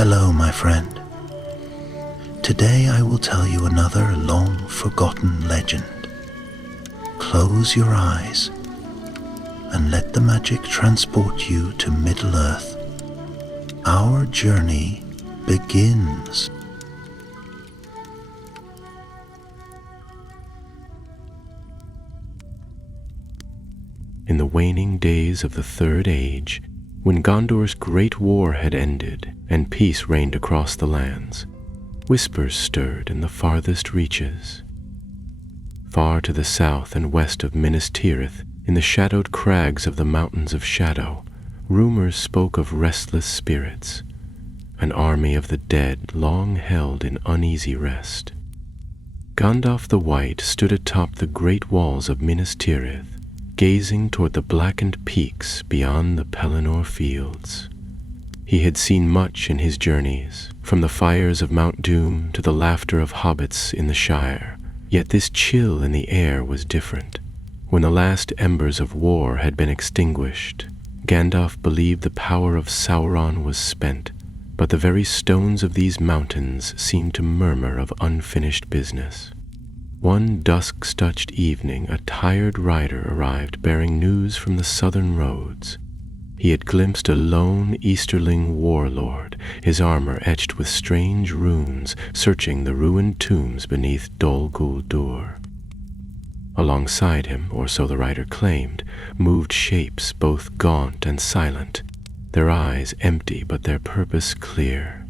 Hello, my friend. Today I will tell you another long-forgotten legend. Close your eyes and let the magic transport you to Middle-earth. Our journey begins. In the waning days of the Third Age, when Gondor's great war had ended and peace reigned across the lands, whispers stirred in the farthest reaches. Far to the south and west of Minas Tirith, in the shadowed crags of the Mountains of Shadow, rumors spoke of restless spirits, an army of the dead long held in uneasy rest. Gandalf the White stood atop the great walls of Minas Tirith, gazing toward the blackened peaks beyond the Pelennor fields. He had seen much in his journeys, from the fires of Mount Doom to the laughter of hobbits in the Shire, yet this chill in the air was different. When the last embers of war had been extinguished, Gandalf believed the power of Sauron was spent, but the very stones of these mountains seemed to murmur of unfinished business. One dusk-touched evening, a tired rider arrived bearing news from the southern roads. He had glimpsed a lone Easterling warlord, his armor etched with strange runes, searching the ruined tombs beneath Dol Guldur. Alongside him, or so the rider claimed, moved shapes both gaunt and silent, their eyes empty but their purpose clear.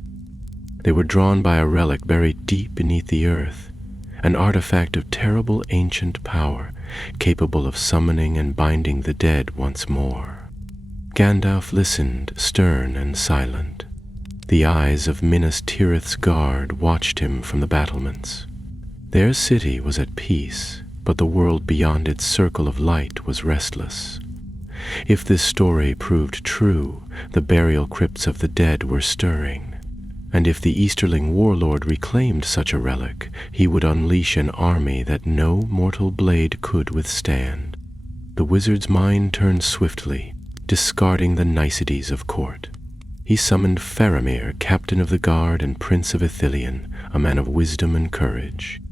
They were drawn by a relic buried deep beneath the earth, an artifact of terrible ancient power, capable of summoning and binding the dead once more. Gandalf listened, stern and silent. The eyes of Minas Tirith's guard watched him from the battlements. Their city was at peace, but the world beyond its circle of light was restless. If this story proved true, the burial crypts of the dead were stirring. And if the Easterling warlord reclaimed such a relic, he would unleash an army that no mortal blade could withstand. The wizard's mind turned swiftly, discarding the niceties of court. He summoned Faramir, captain of the guard and prince of Ithilien, a man of wisdom and courage.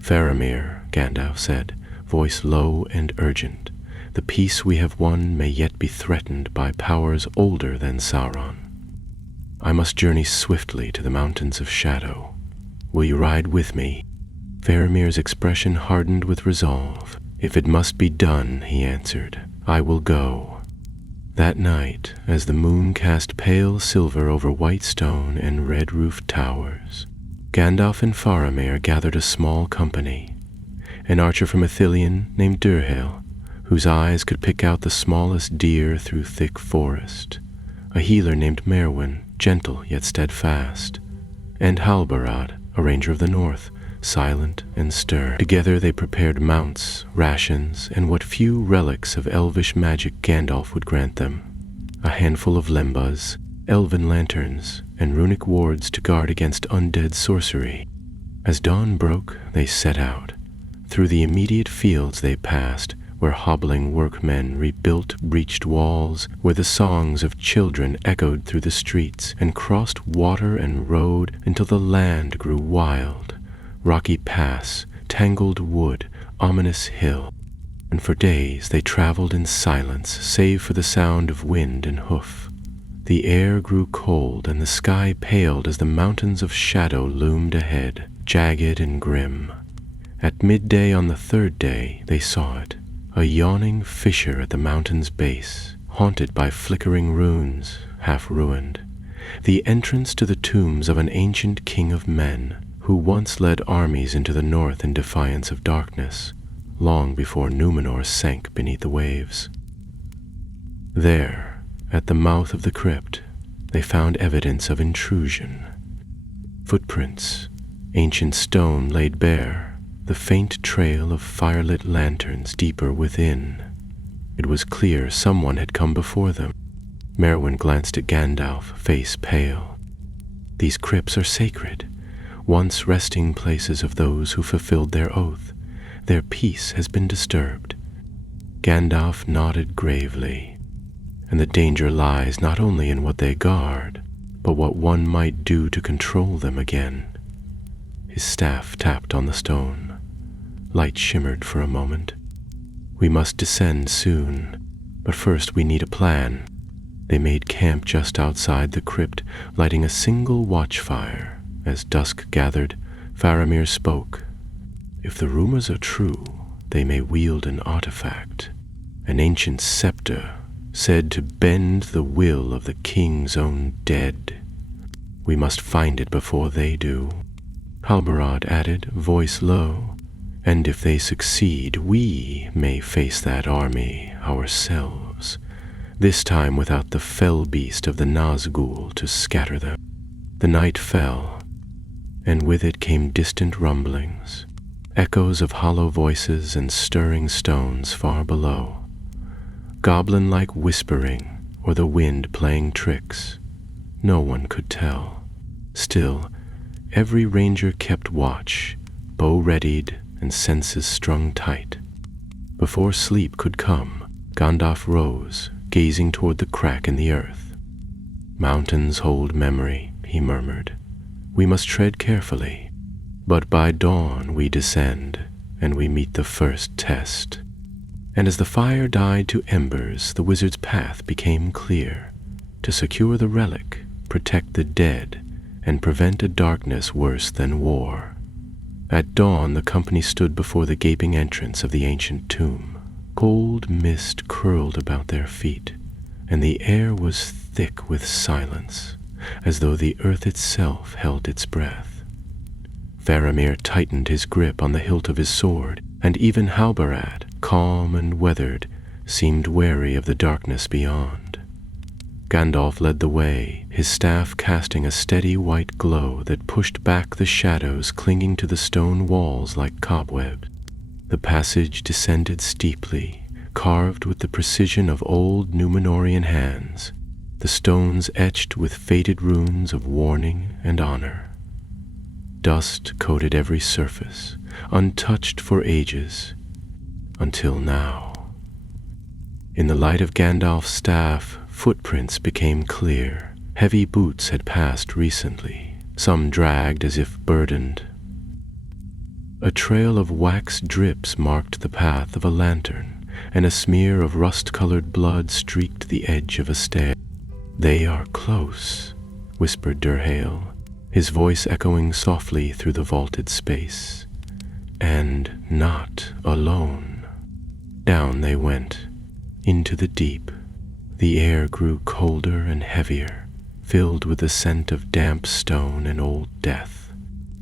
"Faramir," Gandalf said, voice low and urgent, "the peace we have won may yet be threatened by powers older than Sauron. I must journey swiftly to the Mountains of Shadow. Will you ride with me?" Faramir's expression hardened with resolve. "If it must be done," he answered, "I will go." That night, as the moon cast pale silver over white stone and red-roofed towers, Gandalf and Faramir gathered a small company. An archer from Ithilien named Durhale, whose eyes could pick out the smallest deer through thick forest, a healer named Merwin, gentle yet steadfast, and Halbarad, a ranger of the north, silent and stern. Together they prepared mounts, rations, and what few relics of elvish magic Gandalf would grant them, a handful of lembas, elven lanterns, and runic wards to guard against undead sorcery. As dawn broke, they set out. Through the immediate fields they passed, where hobbling workmen rebuilt breached walls, where the songs of children echoed through the streets and crossed water and road until the land grew wild. Rocky pass, tangled wood, ominous hill. And for days they traveled in silence, save for the sound of wind and hoof. The air grew cold and the sky paled as the Mountains of Shadow loomed ahead, jagged and grim. At midday on the third day they saw it, a yawning fissure at the mountain's base, haunted by flickering runes, half ruined, the entrance to the tombs of an ancient king of men who once led armies into the north in defiance of darkness, long before Númenor sank beneath the waves. There, at the mouth of the crypt, they found evidence of intrusion. Footprints, ancient stone laid bare, the faint trail of firelit lanterns deeper within. It was clear someone had come before them. Merwin glanced at Gandalf, face pale. "These crypts are sacred, once resting places of those who fulfilled their oath. Their peace has been disturbed." Gandalf nodded gravely. "And the danger lies not only in what they guard, but what one might do to control them again. His staff tapped on the stone. Light shimmered for a moment. We must descend soon, but first we need a plan. They made camp just outside the crypt, lighting a single watchfire. As dusk gathered, Faramir spoke. If the rumors are true, they may wield an artifact, an ancient scepter, said to bend the will of the king's own dead. We must find it before they do. Halbarad added, voice low, and if they succeed, we may face that army ourselves, this time without the fell beast of the Nazgul to scatter them. The night fell, and with it came distant rumblings, echoes of hollow voices and stirring stones far below, goblin-like whispering or the wind playing tricks. No one could tell. Still, every ranger kept watch, bow readied and senses strung tight. Before sleep could come, Gandalf rose, gazing toward the crack in the earth. Mountains hold memory, he murmured. We must tread carefully, but by dawn we descend, and we meet the first test. And as the fire died to embers, the wizard's path became clear. To secure the relic, protect the dead, and prevent a darkness worse than war. At dawn, the company stood before the gaping entrance of the ancient tomb. Cold mist curled about their feet, and the air was thick with silence, as though the earth itself held its breath. Faramir tightened his grip on the hilt of his sword, and even Halbarad, calm and weathered, seemed wary of the darkness beyond. Gandalf led the way, his staff casting a steady white glow that pushed back the shadows clinging to the stone walls like cobwebs. The passage descended steeply, carved with the precision of old Númenórean hands, the stones etched with faded runes of warning and honor. Dust coated every surface, untouched for ages, until now. In the light of Gandalf's staff, footprints became clear. Heavy boots had passed recently, some dragged as if burdened. A trail of wax drips marked the path of a lantern, and a smear of rust-colored blood streaked the edge of a stair. "They are close," whispered Durhale, his voice echoing softly through the vaulted space. "And not alone." Down they went, into the deep. The air grew colder and heavier, filled with the scent of damp stone and old death.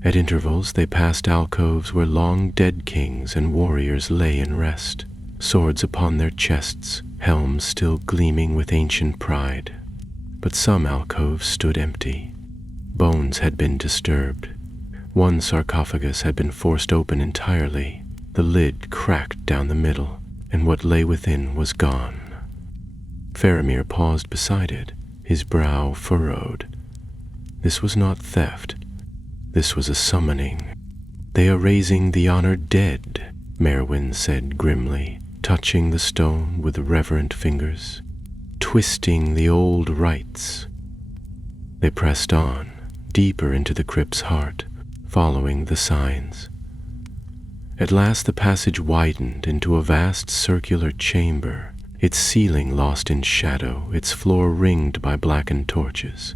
At intervals they passed alcoves where long dead kings and warriors lay in rest, swords upon their chests, helms still gleaming with ancient pride. But some alcoves stood empty. Bones had been disturbed. One sarcophagus had been forced open entirely, the lid cracked down the middle, and what lay within was gone. Faramir paused beside it, his brow furrowed. This was not theft. This was a summoning. "They are raising the honored dead," Merwin said grimly, touching the stone with reverent fingers, twisting the old rites. They pressed on, deeper into the crypt's heart, following the signs. At last the passage widened into a vast circular chamber, its ceiling lost in shadow, its floor ringed by blackened torches.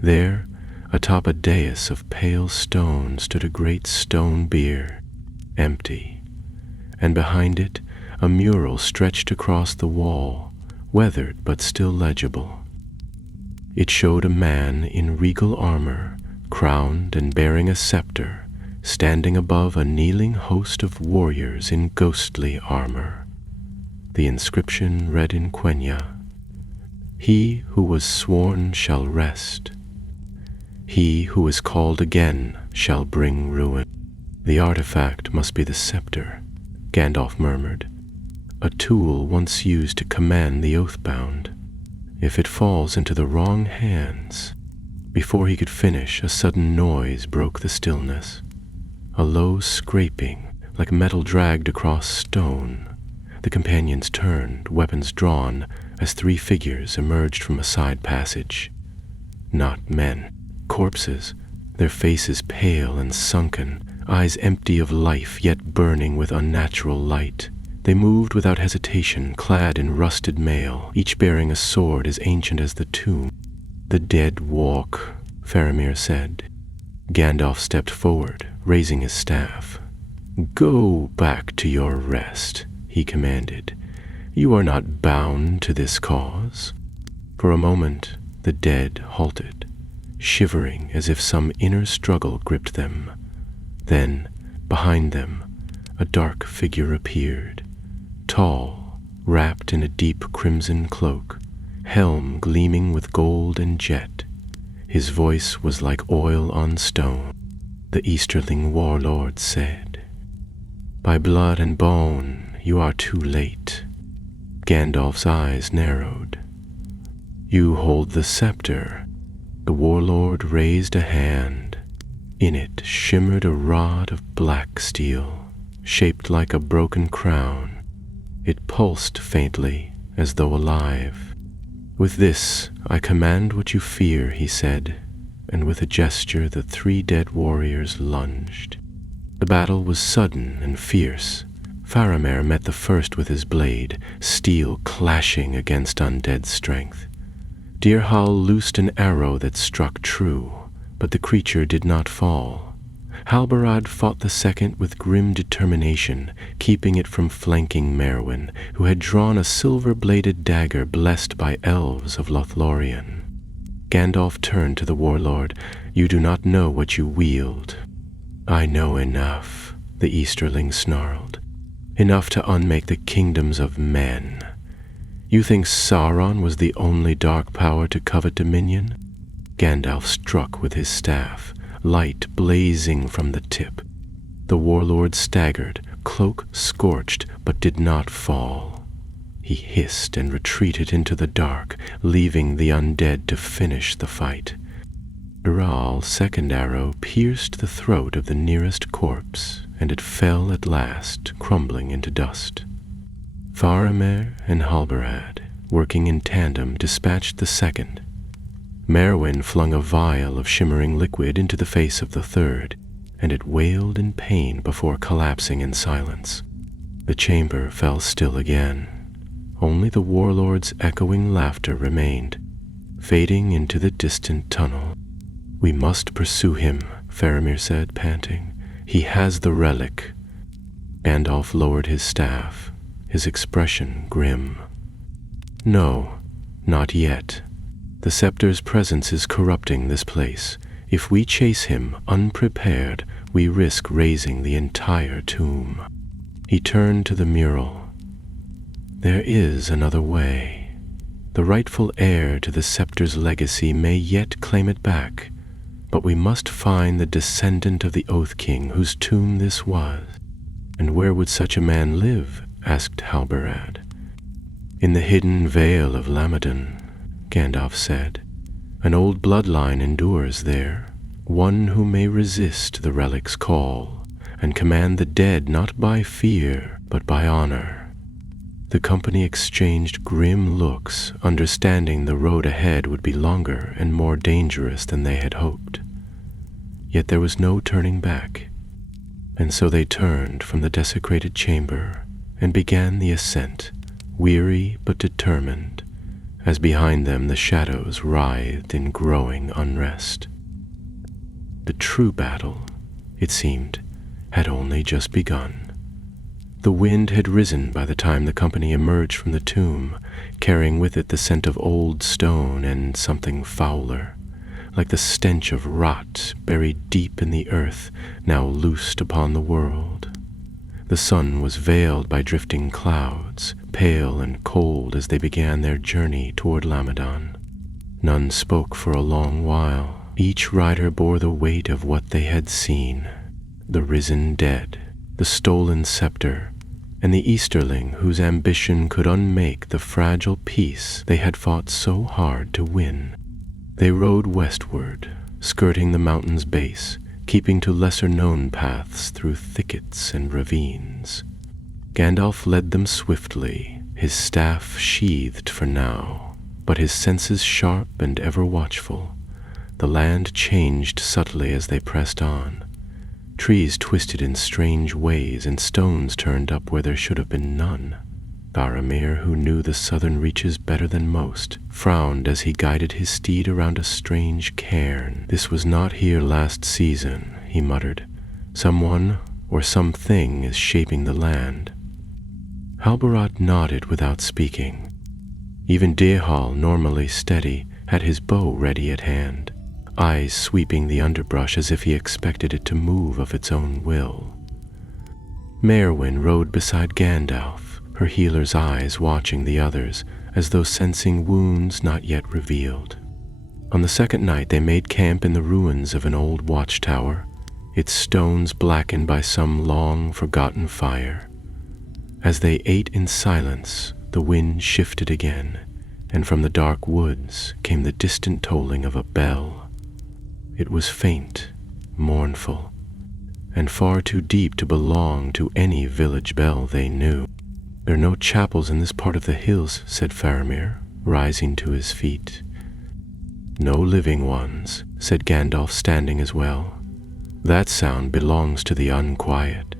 There, atop a dais of pale stone, stood a great stone bier, empty, and behind it a mural stretched across the wall, weathered but still legible. It showed a man in regal armor, crowned and bearing a scepter, standing above a kneeling host of warriors in ghostly armor. The inscription read in Quenya, "He who was sworn shall rest. He who is called again shall bring ruin." "The artifact must be the scepter," Gandalf murmured, "a tool once used to command the Oathbound. If it falls into the wrong hands..." Before he could finish, a sudden noise broke the stillness. A low scraping, like metal dragged across stone. The companions turned, weapons drawn, as three figures emerged from a side passage. not men. Corpses, their faces pale and sunken, eyes empty of life yet burning with unnatural light. They moved without hesitation, clad in rusted mail, each bearing a sword as ancient as the tomb. "The dead walk," Faramir said. Gandalf stepped forward, raising his staff. "Go back to your rest," he commanded. "You are not bound to this cause." For a moment, the dead halted, shivering as if some inner struggle gripped them. Then, behind them, a dark figure appeared, tall, wrapped in a deep crimson cloak, helm gleaming with gold and jet. His voice was like oil on stone. The Easterling warlord said, "By blood and bone, you are too late." Gandalf's eyes narrowed. "You hold the scepter." The warlord raised a hand. In it shimmered a rod of black steel, shaped like a broken crown. It pulsed faintly, as though alive. "With this, I command what you fear," he said, and with a gesture the 3 dead warriors lunged. The battle was sudden and fierce. Faramir met the first with his blade, steel clashing against undead strength. Dirhal loosed an arrow that struck true, but the creature did not fall. Halbarad fought the second with grim determination, keeping it from flanking Merwin, who had drawn a silver-bladed dagger blessed by elves of Lothlorien. Gandalf turned to the warlord. "You do not know what you wield." "I know enough," the Easterling snarled. "Enough to unmake the kingdoms of men. You think Sauron was the only dark power to covet dominion?" Gandalf struck with his staff, light blazing from the tip. The warlord staggered, cloak scorched, but did not fall. He hissed and retreated into the dark, leaving the undead to finish the fight. Dural's second arrow pierced the throat of the nearest corpse, and it fell at last, crumbling into dust. Faramir and Halbarad, working in tandem, dispatched the second. Merwin flung a vial of shimmering liquid into the face of the third, and it wailed in pain before collapsing in silence. The chamber fell still again. Only the warlord's echoing laughter remained, fading into the distant tunnel. "We must pursue him," Faramir said, panting. "He has the relic." Gandalf lowered his staff, his expression grim. "No, not yet. The scepter's presence is corrupting this place. If we chase him unprepared, we risk raising the entire tomb." He turned to the mural. "There is another way. The rightful heir to the scepter's legacy may yet claim it back, but we must find the descendant of the Oath King whose tomb this was." "And where would such a man live?" asked Halbarad. "In the hidden vale of Lamadon," Gandalf said. "An old bloodline endures there, one who may resist the relic's call, and command the dead not by fear, but by honor." The company exchanged grim looks, understanding the road ahead would be longer and more dangerous than they had hoped. Yet there was no turning back, and so they turned from the desecrated chamber and began the ascent, weary but determined, as behind them the shadows writhed in growing unrest. The true battle, it seemed, had only just begun. The wind had risen by the time the company emerged from the tomb, carrying with it the scent of old stone and something fouler, like the stench of rot buried deep in the earth, now loosed upon the world. The sun was veiled by drifting clouds, pale and cold as they began their journey toward Lamadon. None spoke for a long while. Each rider bore the weight of what they had seen: the risen dead, the stolen scepter, and the Easterling whose ambition could unmake the fragile peace they had fought so hard to win. They rode westward, skirting the mountain's base, keeping to lesser-known paths through thickets and ravines. Gandalf led them swiftly, his staff sheathed for now, but his senses sharp and ever watchful. The land changed subtly as they pressed on. Trees twisted in strange ways, and stones turned up where there should have been none. Faramir, who knew the southern reaches better than most, frowned as he guided his steed around a strange cairn. "This was not here last season," he muttered. "Someone or something is shaping the land." Halbarad nodded without speaking. Even Dehal, normally steady, had his bow ready at hand, eyes sweeping the underbrush as if he expected it to move of its own will. Merwin rode beside Gandalf, her healer's eyes watching the others, as though sensing wounds not yet revealed. On the second night they made camp in the ruins of an old watchtower, its stones blackened by some long-forgotten fire. As they ate in silence, the wind shifted again, and from the dark woods came the distant tolling of a bell. It was faint, mournful, and far too deep to belong to any village bell they knew. "There are no chapels in this part of the hills," said Faramir, rising to his feet. "No living ones," said Gandalf, standing as well. "That sound belongs to the unquiet."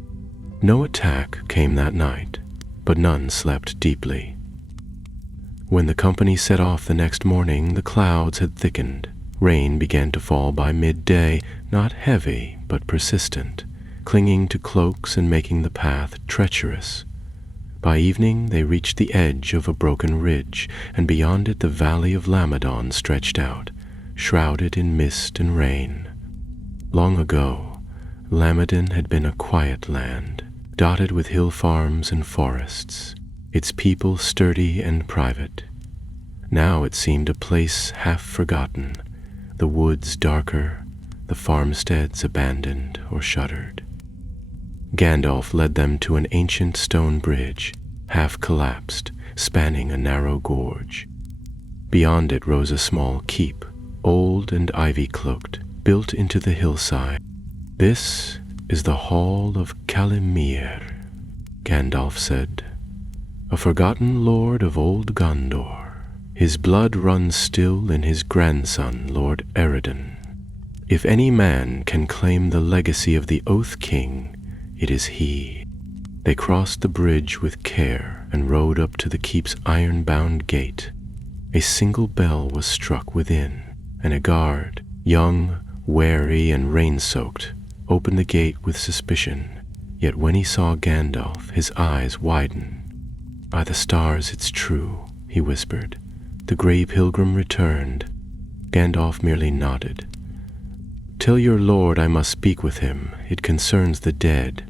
No attack came that night, but none slept deeply. When the company set off the next morning, the clouds had thickened. Rain began to fall by midday, not heavy, but persistent, clinging to cloaks and making the path treacherous. By evening they reached the edge of a broken ridge, and beyond it the valley of Lamadon stretched out, shrouded in mist and rain. Long ago, Lamadon had been a quiet land, dotted with hill farms and forests, its people sturdy and private. Now it seemed a place half forgotten, the woods darker, the farmsteads abandoned or shuttered. Gandalf led them to an ancient stone bridge, half collapsed, spanning a narrow gorge. Beyond it rose a small keep, old and ivy-cloaked, built into the hillside. "This is the Hall of Calimere," Gandalf said. "A forgotten lord of old Gondor. His blood runs still in his grandson, Lord Eredin. If any man can claim the legacy of the Oath King, it is he." They crossed the bridge with care and rode up to the keep's iron-bound gate. A single bell was struck within, and a guard, young, wary, and rain-soaked, opened the gate with suspicion. Yet when he saw Gandalf, his eyes widened. "By the stars, it's true," he whispered. The grey pilgrim returned. Gandalf merely nodded. "Tell your lord I must speak with him. It concerns the dead."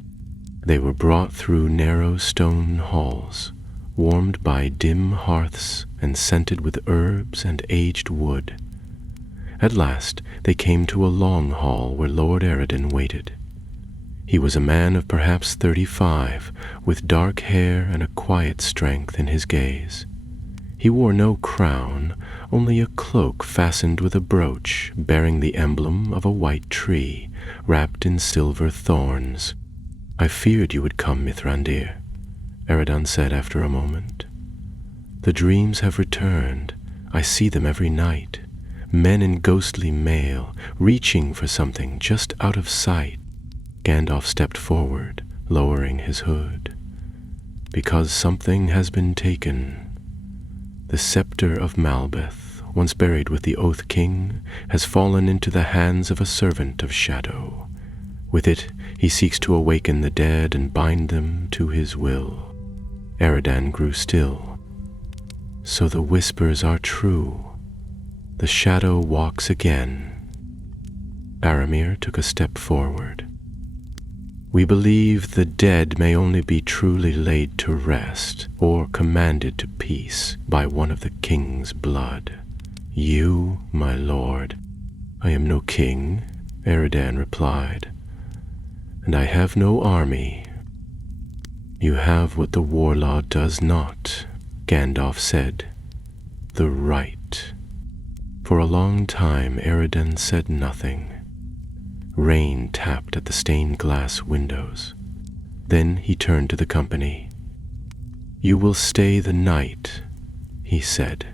They were brought through narrow stone halls, warmed by dim hearths and scented with herbs and aged wood. At last they came to a long hall where Lord Eredin waited. He was a man of perhaps 35, with dark hair and a quiet strength in his gaze. He wore no crown, only a cloak fastened with a brooch bearing the emblem of a white tree, wrapped in silver thorns. "I feared you would come, Mithrandir," Eredin said after a moment. "The dreams have returned. I see them every night. Men in ghostly mail, reaching for something just out of sight." Gandalf stepped forward, lowering his hood. "Because something has been taken. The scepter of Malbeth, once buried with the Oath King, has fallen into the hands of a servant of Shadow. With it, he seeks to awaken the dead and bind them to his will." Eredin grew still. "So the whispers are true. The Shadow walks again." Faramir took a step forward. "We believe the dead may only be truly laid to rest or commanded to peace by one of the king's blood. You, my lord—" "I am no king," Eredin replied, "and I have no army." "You have what the war law does not," Gandalf said. "The right." For a long time Eredin said nothing. Rain tapped at the stained glass windows. Then he turned to the company. "You will stay the night," he said,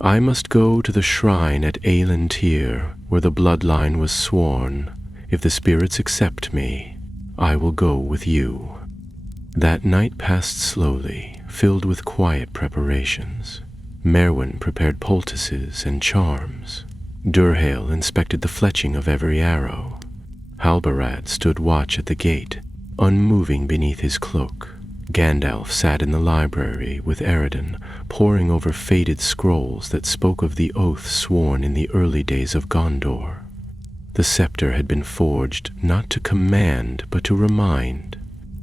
I must go to the shrine at Aelentir, where the bloodline was sworn. If the spirits accept me, I will go with you." That night passed slowly, filled with quiet preparations. Merwin prepared poultices and charms. Durhale inspected the fletching of every arrow. Halbarad stood watch at the gate, unmoving beneath his cloak. Gandalf sat in the library with Eredin, poring over faded scrolls that spoke of the oath sworn in the early days of Gondor. The scepter had been forged not to command, but to remind,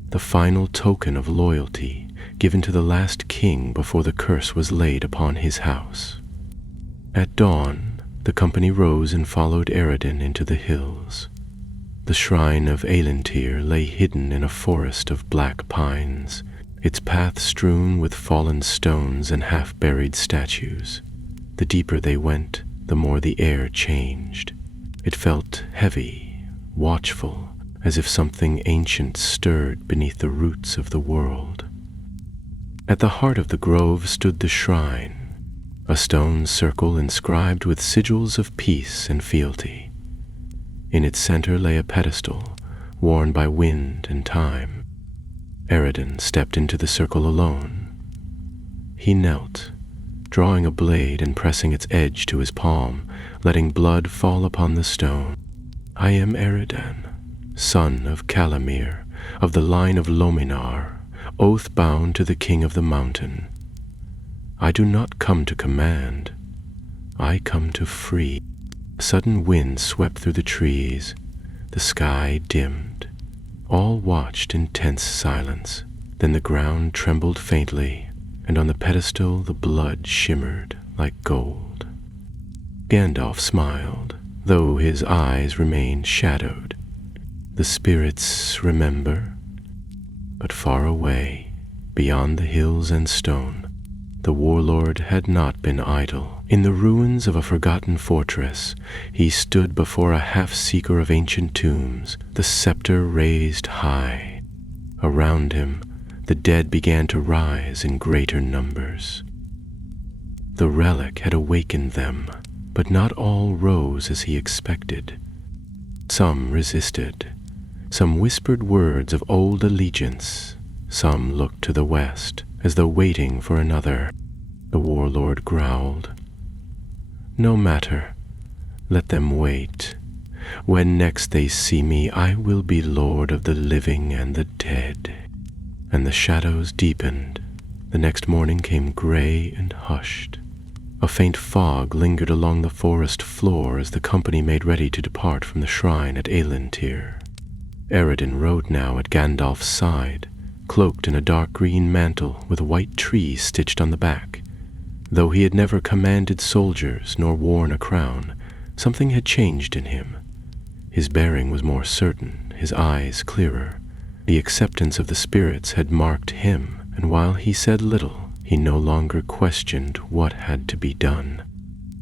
the final token of loyalty given to the last king before the curse was laid upon his house. At dawn, the company rose and followed Eredin into the hills. The shrine of Aelentir lay hidden in a forest of black pines, its path strewn with fallen stones and half-buried statues. The deeper they went, the more the air changed. It felt heavy, watchful, as if something ancient stirred beneath the roots of the world. At the heart of the grove stood the shrine, a stone circle inscribed with sigils of peace and fealty. In its center lay a pedestal, worn by wind and time. Eredin stepped into the circle alone. He knelt, drawing a blade and pressing its edge to his palm, letting blood fall upon the stone. "I am Eredin, son of Calamir, of the line of Lominar, oath-bound to the king of the mountain. I do not come to command, I come to free." A sudden wind swept through the trees, the sky dimmed. All watched in tense silence. Then the ground trembled faintly, and on the pedestal the blood shimmered like gold. Gandalf smiled, though his eyes remained shadowed. "The spirits remember." But far away, beyond the hills and stone, the warlord had not been idle. In the ruins of a forgotten fortress, he stood before a half-seeker of ancient tombs, the scepter raised high. Around him, the dead began to rise in greater numbers. The relic had awakened them, but not all rose as he expected. Some resisted. Some whispered words of old allegiance. Some looked to the west, as though waiting for another. The warlord growled, "No matter, let them wait. When next they see me, I will be lord of the living and the dead." And the shadows deepened. The next morning came gray and hushed. A faint fog lingered along the forest floor as the company made ready to depart from the shrine at Aelentir. Eredin rode now at Gandalf's side, cloaked in a dark green mantle with a white tree stitched on the back. Though he had never commanded soldiers nor worn a crown, something had changed in him. His bearing was more certain, his eyes clearer. The acceptance of the spirits had marked him, and while he said little, he no longer questioned what had to be done.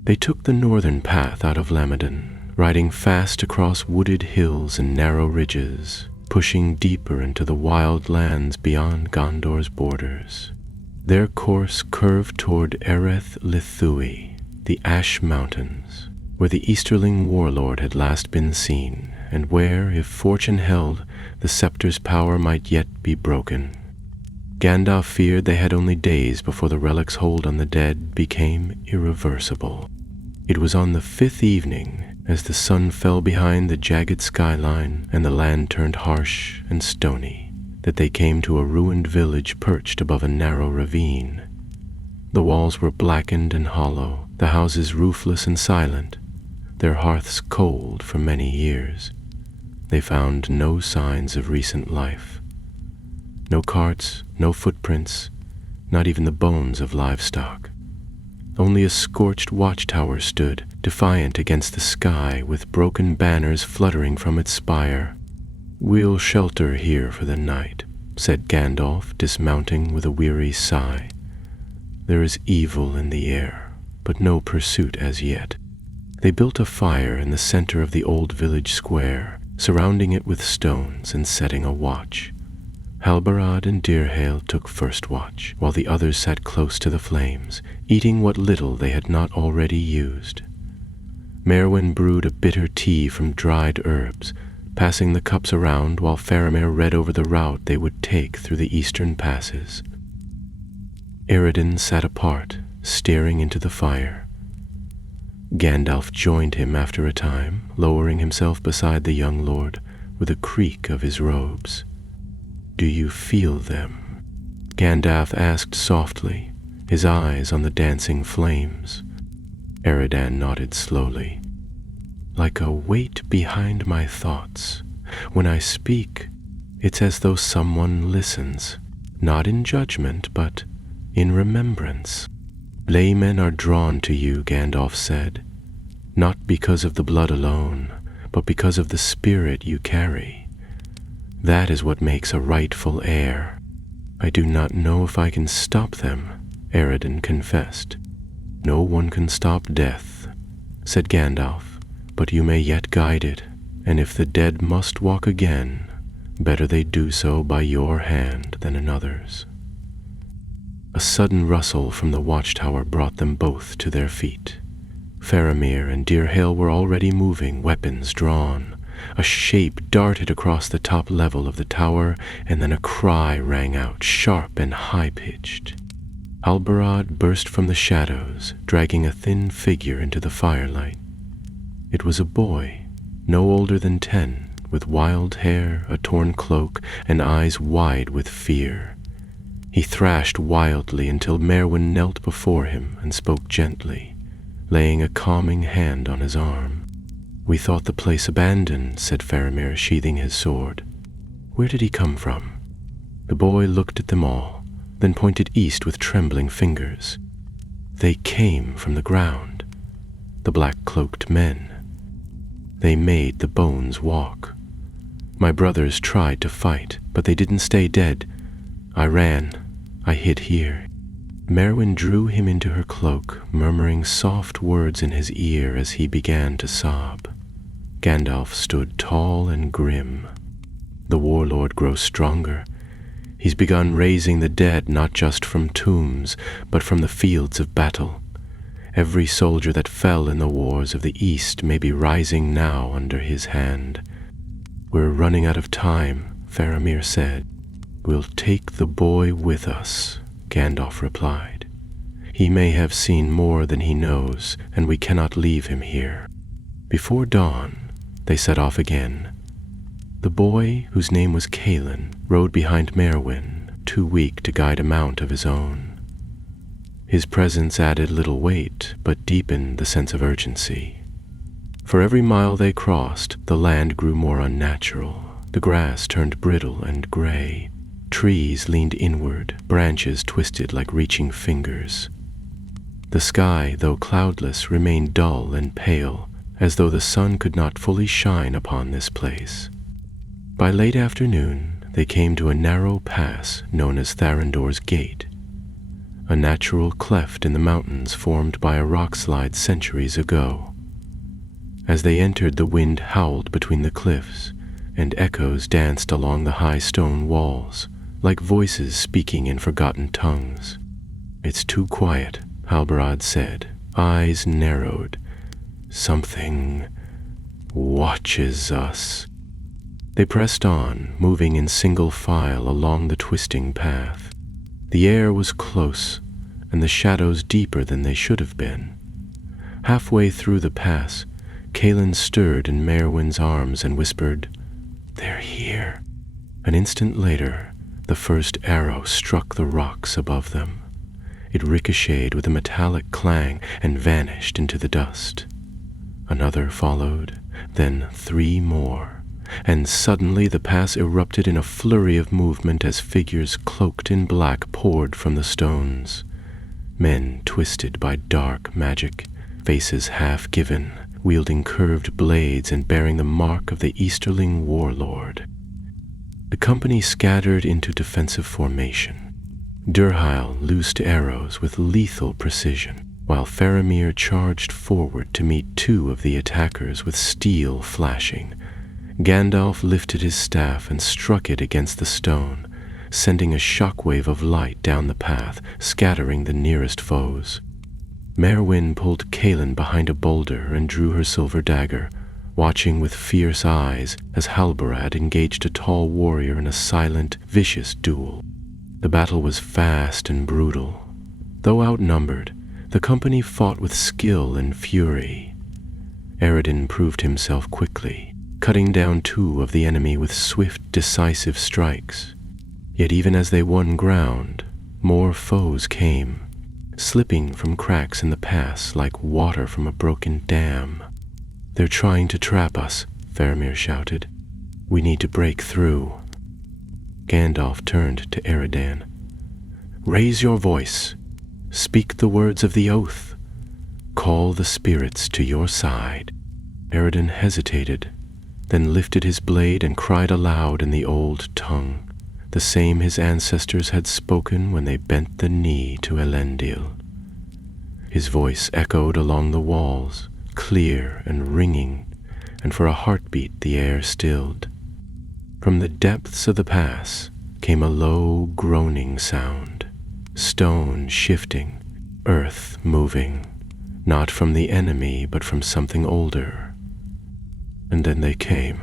They took the northern path out of Lamadan, riding fast across wooded hills and narrow ridges, pushing deeper into the wild lands beyond Gondor's borders. Their course curved toward Ereth Lithui, the Ash Mountains, where the Easterling warlord had last been seen, and where, if fortune held, the scepter's power might yet be broken. Gandalf feared they had only days before the relic's hold on the dead became irreversible. It was on the fifth evening, as the sun fell behind the jagged skyline and the land turned harsh and stony, that they came to a ruined village perched above a narrow ravine. The walls were blackened and hollow, the houses roofless and silent, their hearths cold for many years. They found no signs of recent life. No carts, no footprints, not even the bones of livestock. Only a scorched watchtower stood, defiant against the sky, with broken banners fluttering from its spire. "We'll shelter here for the night," said Gandalf, dismounting with a weary sigh. "There is evil in the air, but no pursuit as yet." They built a fire in the center of the old village square, surrounding it with stones and setting a watch. Halbarad and Deerhail took first watch, while the others sat close to the flames, eating what little they had not already used. Merwin brewed a bitter tea from dried herbs, passing the cups around while Faramir read over the route they would take through the eastern passes. Eredin sat apart, staring into the fire. Gandalf joined him after a time, lowering himself beside the young lord with a creak of his robes. "Do you feel them?" Gandalf asked softly, his eyes on the dancing flames. Eredin nodded slowly. "Like a weight behind my thoughts. When I speak, it's as though someone listens, not in judgment, but in remembrance." "Laymen are drawn to you," Gandalf said, "not because of the blood alone, but because of the spirit you carry. That is what makes a rightful heir." "I do not know if I can stop them," Eredin confessed. "No one can stop death," said Gandalf, "but you may yet guide it, and if the dead must walk again, better they do so by your hand than another's." A sudden rustle from the watchtower brought them both to their feet. Faramir and Deerhail were already moving, weapons drawn. A shape darted across the top level of the tower, and then a cry rang out, sharp and high-pitched. Halbarad burst from the shadows, dragging a thin figure into the firelight. It was a boy, no older than 10, with wild hair, a torn cloak, and eyes wide with fear. He thrashed wildly until Merwin knelt before him and spoke gently, laying a calming hand on his arm. "We thought the place abandoned," said Faramir, sheathing his sword. "Where did he come from?" The boy looked at them all, then pointed east with trembling fingers. "They came from the ground, the black-cloaked men. They made the bones walk. My brothers tried to fight, but they didn't stay dead. I ran. I hid here." Merwin drew him into her cloak, murmuring soft words in his ear as he began to sob. Gandalf stood tall and grim. "The warlord grows stronger. He's begun raising the dead not just from tombs, but from the fields of battle. Every soldier that fell in the wars of the East may be rising now under his hand." "We're running out of time," Faramir said. "We'll take the boy with us," Gandalf replied. "He may have seen more than he knows, and we cannot leave him here." Before dawn, they set off again. The boy, whose name was Calin, rode behind Merwin, too weak to guide a mount of his own. His presence added little weight, but deepened the sense of urgency. For every mile they crossed, the land grew more unnatural. The grass turned brittle and gray. Trees leaned inward, branches twisted like reaching fingers. The sky, though cloudless, remained dull and pale, as though the sun could not fully shine upon this place. By late afternoon, they came to a narrow pass known as Tharandor's Gate, a natural cleft in the mountains formed by a rockslide centuries ago. As they entered, the wind howled between the cliffs, and echoes danced along the high stone walls, like voices speaking in forgotten tongues. "It's too quiet," Halbarad said, eyes narrowed. "Something watches us." They pressed on, moving in single file along the twisting path. The air was close, and the shadows deeper than they should have been. Halfway through the pass, Calin stirred in Merwin's arms and whispered, "They're here." An instant later, the first arrow struck the rocks above them. It ricocheted with a metallic clang and vanished into the dust. Another followed, then 3 more, and suddenly the pass erupted in a flurry of movement as figures cloaked in black poured from the stones. Men twisted by dark magic, faces half-given, wielding curved blades and bearing the mark of the Easterling warlord. The company scattered into defensive formation. Deerhail loosed arrows with lethal precision, while Faramir charged forward to meet 2 of the attackers with steel flashing. Gandalf lifted his staff and struck it against the stone, sending a shockwave of light down the path, scattering the nearest foes. Merwin pulled Kaelin behind a boulder and drew her silver dagger, watching with fierce eyes as Halbarad engaged a tall warrior in a silent, vicious duel. The battle was fast and brutal. Though outnumbered, the company fought with skill and fury. Eredin proved himself quickly, cutting down 2 of the enemy with swift, decisive strikes. Yet even as they won ground, more foes came, slipping from cracks in the pass like water from a broken dam. "They're trying to trap us," Faramir shouted. "We need to break through." Gandalf turned to Eredan. "Raise your voice. Speak the words of the oath. Call the spirits to your side." Eredan hesitated, then lifted his blade and cried aloud in the old tongue, the same his ancestors had spoken when they bent the knee to Elendil. His voice echoed along the walls, clear and ringing, and for a heartbeat the air stilled. From the depths of the pass came a low, groaning sound, stone shifting, earth moving, not from the enemy but from something older. And then they came.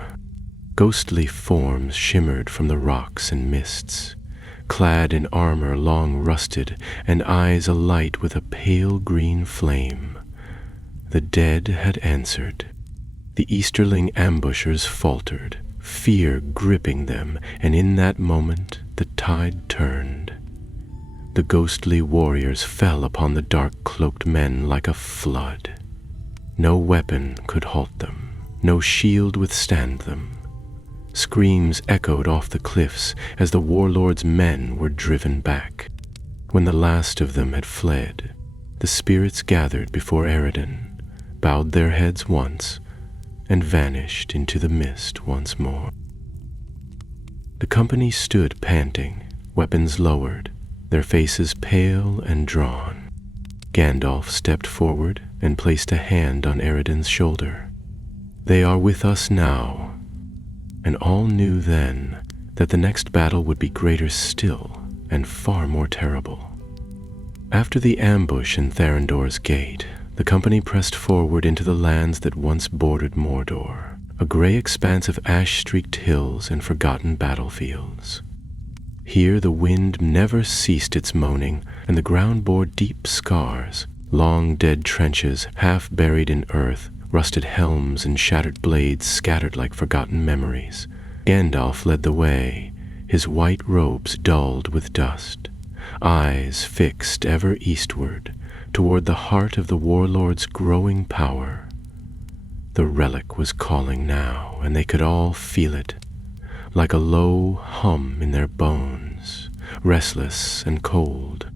Ghostly forms shimmered from the rocks and mists, clad in armor long rusted and eyes alight with a pale green flame. The dead had answered. The Easterling ambushers faltered, fear gripping them, and in that moment the tide turned. The ghostly warriors fell upon the dark-cloaked men like a flood. No weapon could halt them, no shield withstand them. Screams echoed off the cliffs as the warlord's men were driven back. When the last of them had fled, the spirits gathered before Eredin, bowed their heads once, and vanished into the mist once more. The company stood panting, weapons lowered, their faces pale and drawn. Gandalf stepped forward and placed a hand on Eredin's shoulder. "They are with us now," and all knew then that the next battle would be greater still and far more terrible. After the ambush in Therendor's gate, the company pressed forward into the lands that once bordered Mordor, a gray expanse of ash-streaked hills and forgotten battlefields. Here the wind never ceased its moaning, and the ground bore deep scars, long dead trenches half buried in earth, rusted helms and shattered blades scattered like forgotten memories. Gandalf led the way, his white robes dulled with dust, eyes fixed ever eastward, toward the heart of the warlord's growing power. The relic was calling now, and they could all feel it, like a low hum in their bones, restless and cold.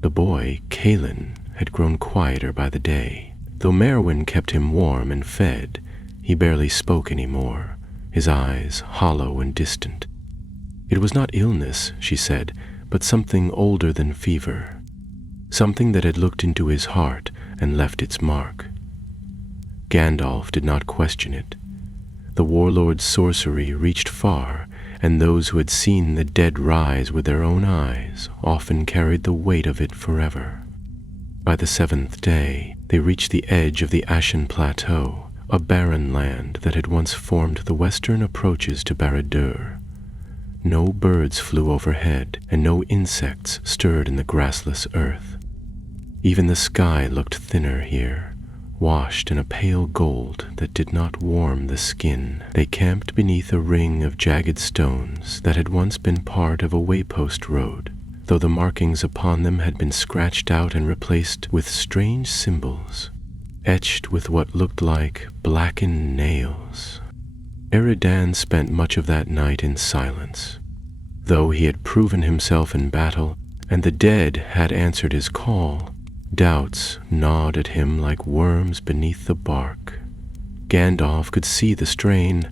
The boy, Kaelin, had grown quieter by the day. Though Merwin kept him warm and fed, he barely spoke any more, his eyes hollow and distant. It was not illness, she said, but something older than fever, something that had looked into his heart and left its mark. Gandalf did not question it. The warlord's sorcery reached far, and those who had seen the dead rise with their own eyes often carried the weight of it forever. By the 7th day, they reached the edge of the Ashen Plateau, a barren land that had once formed the western approaches to Barad-dûr. No birds flew overhead, and no insects stirred in the grassless earth. Even the sky looked thinner here, washed in a pale gold that did not warm the skin. They camped beneath a ring of jagged stones that had once been part of a waypost road, though the markings upon them had been scratched out and replaced with strange symbols, etched with what looked like blackened nails. Eredan spent much of that night in silence. Though he had proven himself in battle, and the dead had answered his call, doubts gnawed at him like worms beneath the bark. Gandalf could see the strain,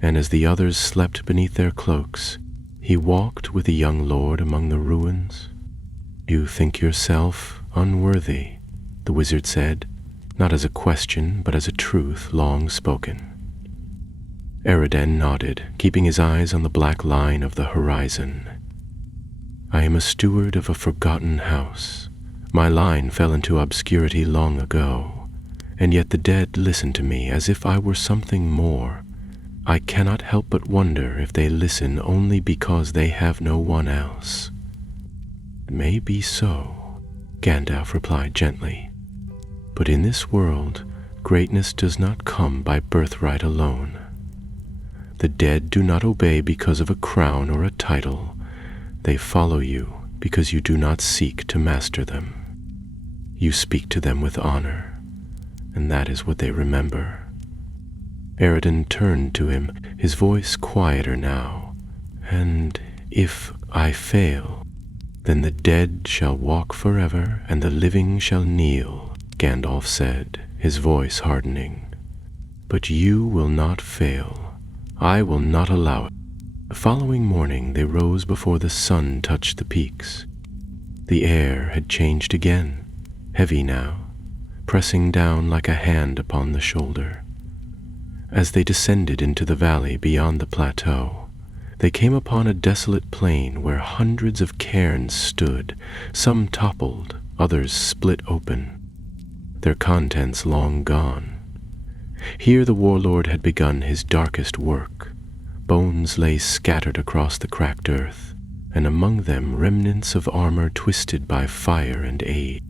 and as the others slept beneath their cloaks, he walked with the young lord among the ruins. "You think yourself unworthy," the wizard said, not as a question, but as a truth long spoken. Eredan nodded, keeping his eyes on the black line of the horizon. I am a steward of a forgotten house. My line fell into obscurity long ago, and yet the dead listen to me as if I were something more. I cannot help but wonder if they listen only because they have no one else." "It may be so," Gandalf replied gently. "But in this world, greatness does not come by birthright alone. The dead do not obey because of a crown or a title. They follow you because you do not seek to master them. You speak to them with honor, and that is what they remember." Eredin turned to him, his voice quieter now. "And if I fail, then the dead shall walk forever and the living shall kneel," Gandalf said, his voice hardening. "But you will not fail. I will not allow it." The following morning they rose before the sun touched the peaks. The air had changed again, heavy now, pressing down like a hand upon the shoulder. As they descended into the valley beyond the plateau, they came upon a desolate plain where hundreds of cairns stood, some toppled, others split open, their contents long gone. Here the warlord had begun his darkest work. Bones lay scattered across the cracked earth, and among them remnants of armor twisted by fire and age.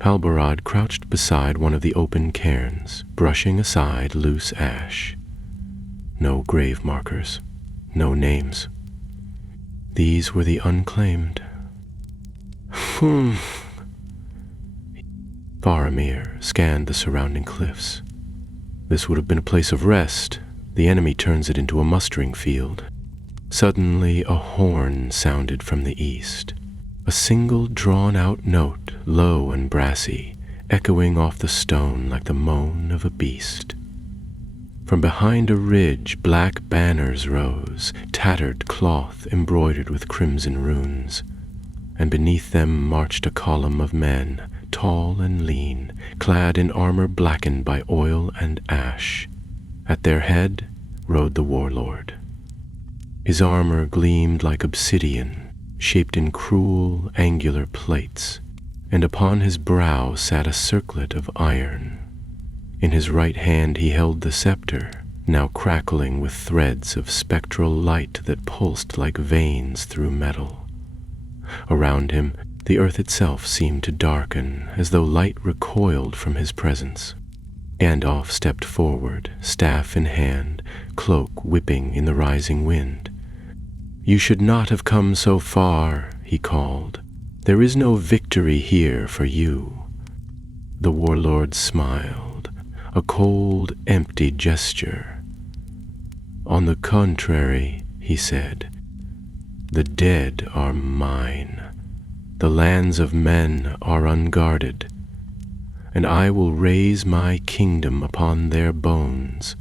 Halbarad crouched beside one of the open cairns, brushing aside loose ash. No grave markers, no names. These were the unclaimed. Faramir scanned the surrounding cliffs. This would have been a place of rest. The enemy turns it into a mustering field. Suddenly a horn sounded from the east. A single drawn-out note, low and brassy, echoing off the stone like the moan of a beast. From behind a ridge, black banners rose, tattered cloth embroidered with crimson runes, and beneath them marched a column of men, tall and lean, clad in armor blackened by oil and ash. At their head rode the warlord. His armor gleamed like obsidian, shaped in cruel, angular plates, and upon his brow sat a circlet of iron. In his right hand he held the scepter, now crackling with threads of spectral light that pulsed like veins through metal. Around him, the earth itself seemed to darken, as though light recoiled from his presence. Gandalf stepped forward, staff in hand, cloak whipping in the rising wind. "You should not have come so far," he called. "There is no victory here for you." The warlord smiled, a cold, empty gesture. "On the contrary," he said, "the dead are mine. The lands of men are unguarded, and I will raise my kingdom upon their bones."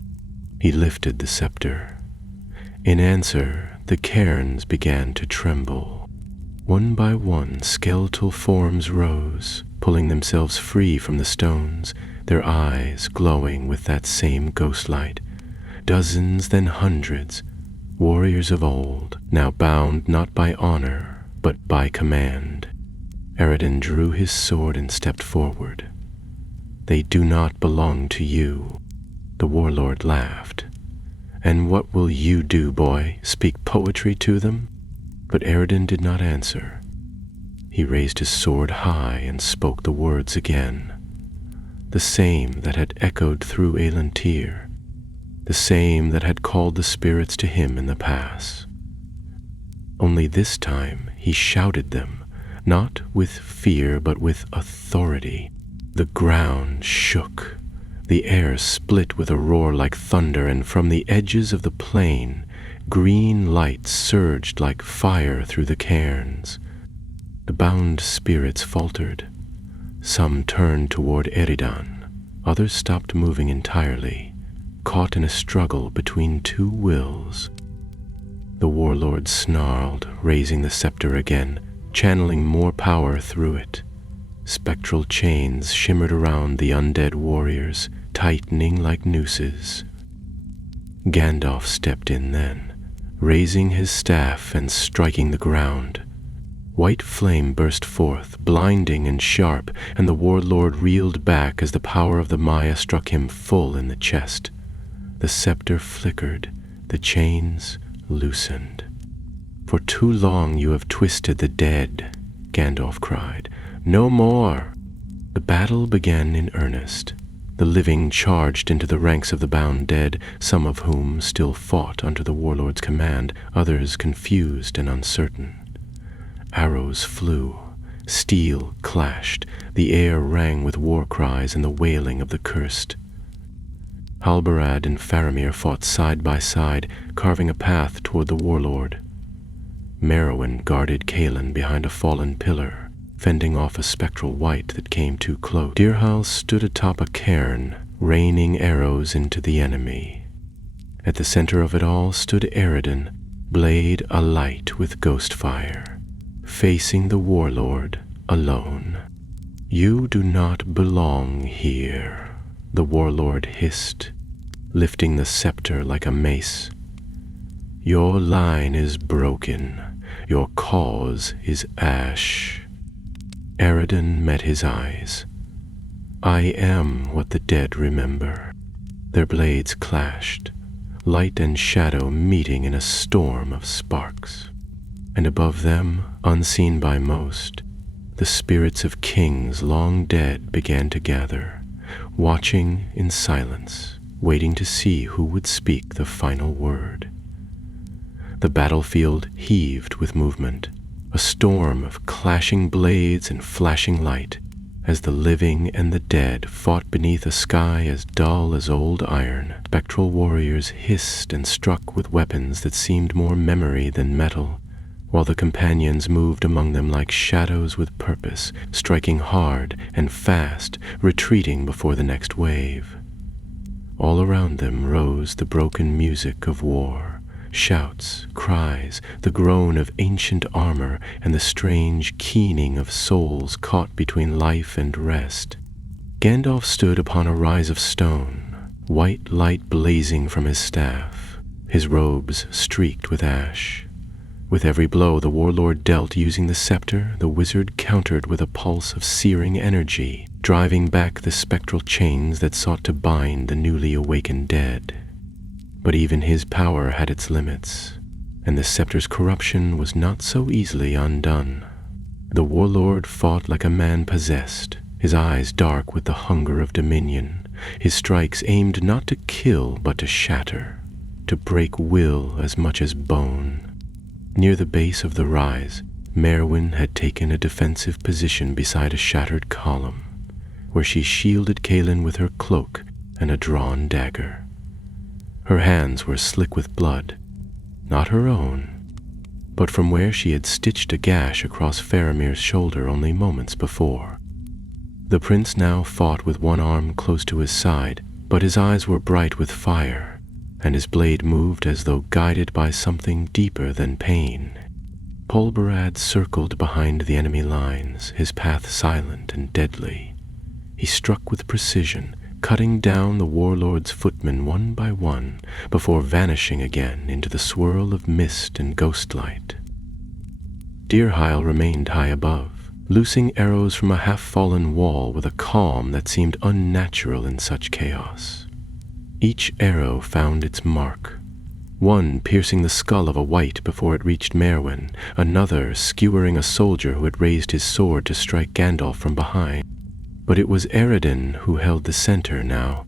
He lifted the scepter. In answer, the cairns began to tremble. One by one, skeletal forms rose, pulling themselves free from the stones, their eyes glowing with that same ghostlight. Dozens, then hundreds, warriors of old, now bound not by honor, but by command. Eredin drew his sword and stepped forward. "They do not belong to you." The warlord laughed. "And what will you do, boy? Speak poetry to them?" But Eredin did not answer. He raised his sword high and spoke the words again, the same that had echoed through Elantir, the same that had called the spirits to him in the past. Only this time he shouted them, not with fear but with authority. The ground shook. The air split with a roar like thunder, and from the edges of the plain, green light surged like fire through the cairns. The bound spirits faltered. Some turned toward Eridan. Others stopped moving entirely, caught in a struggle between two wills. The warlord snarled, raising the scepter again, channeling more power through it. Spectral chains shimmered around the undead warriors, tightening like nooses. Gandalf stepped in then, raising his staff and striking the ground. White flame burst forth, blinding and sharp, and the warlord reeled back as the power of the Maya struck him full in the chest. The scepter flickered, the chains loosened. "For too long you have twisted the dead," Gandalf cried. "No more!" The battle began in earnest. The living charged into the ranks of the bound dead, some of whom still fought under the warlord's command, others confused and uncertain. Arrows flew, steel clashed, the air rang with war cries and the wailing of the cursed. Halbarad and Faramir fought side by side, carving a path toward the warlord. Merowyn guarded Calin behind a fallen pillar, fending off a spectral wight that came too close. Dirhal stood atop a cairn, raining arrows into the enemy. At the center of it all stood Eredin, blade alight with ghost fire, facing the warlord alone. "You do not belong here," the warlord hissed, lifting the scepter like a mace. "Your line is broken. Your cause is ash." Eredin met his eyes. "I am what the dead remember." Their blades clashed, light and shadow meeting in a storm of sparks. And above them, unseen by most, the spirits of kings long dead began to gather, watching in silence, waiting to see who would speak the final word. The battlefield heaved with movement, a storm of clashing blades and flashing light, as the living and the dead fought beneath a sky as dull as old iron. Spectral warriors hissed and struck with weapons that seemed more memory than metal, while the companions moved among them like shadows with purpose, striking hard and fast, retreating before the next wave. All around them rose the broken music of war, shouts, cries, the groan of ancient armor, and the strange keening of souls caught between life and rest. Gandalf stood upon a rise of stone, white light blazing from his staff, his robes streaked with ash. With every blow the warlord dealt using the scepter, the wizard countered with a pulse of searing energy, driving back the spectral chains that sought to bind the newly awakened dead. But even his power had its limits, and the scepter's corruption was not so easily undone. The warlord fought like a man possessed, his eyes dark with the hunger of dominion, his strikes aimed not to kill but to shatter, to break will as much as bone. Near the base of the rise, Merowyn had taken a defensive position beside a shattered column, where she shielded Calin with her cloak and a drawn dagger. Her hands were slick with blood, not her own, but from where she had stitched a gash across Faramir's shoulder only moments before. The prince now fought with one arm close to his side, but his eyes were bright with fire, and his blade moved as though guided by something deeper than pain. Polbarad circled behind the enemy lines, his path silent and deadly. He struck with precision, cutting down the warlord's footmen one by one, before vanishing again into the swirl of mist and ghostlight. Dirhal remained high above, loosing arrows from a half-fallen wall with a calm that seemed unnatural in such chaos. Each arrow found its mark, one piercing the skull of a wight before it reached Merowyn, another skewering a soldier who had raised his sword to strike Gandalf from behind. But it was Eredin who held the center now.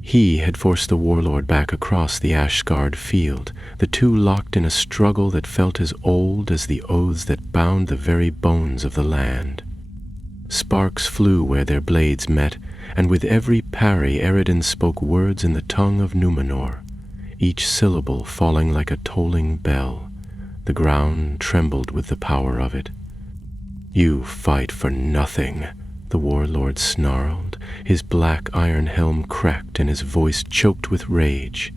He had forced the warlord back across the ash-scarred field, the two locked in a struggle that felt as old as the oaths that bound the very bones of the land. Sparks flew where their blades met, and with every parry Eredin spoke words in the tongue of Númenor, each syllable falling like a tolling bell. The ground trembled with the power of it. "You fight for nothing," the warlord snarled, his black iron helm cracked and his voice choked with rage.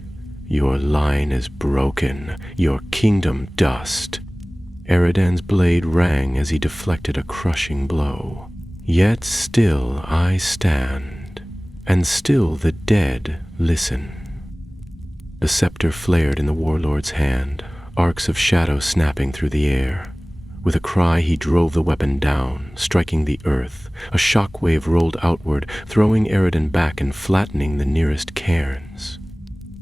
"Your line is broken, your kingdom dust." Eredin's blade rang as he deflected a crushing blow. "Yet still I stand, and still the dead listen." The scepter flared in the warlord's hand, arcs of shadow snapping through the air. With a cry, he drove the weapon down, striking the earth. A shock wave rolled outward, throwing Eredin back and flattening the nearest cairns.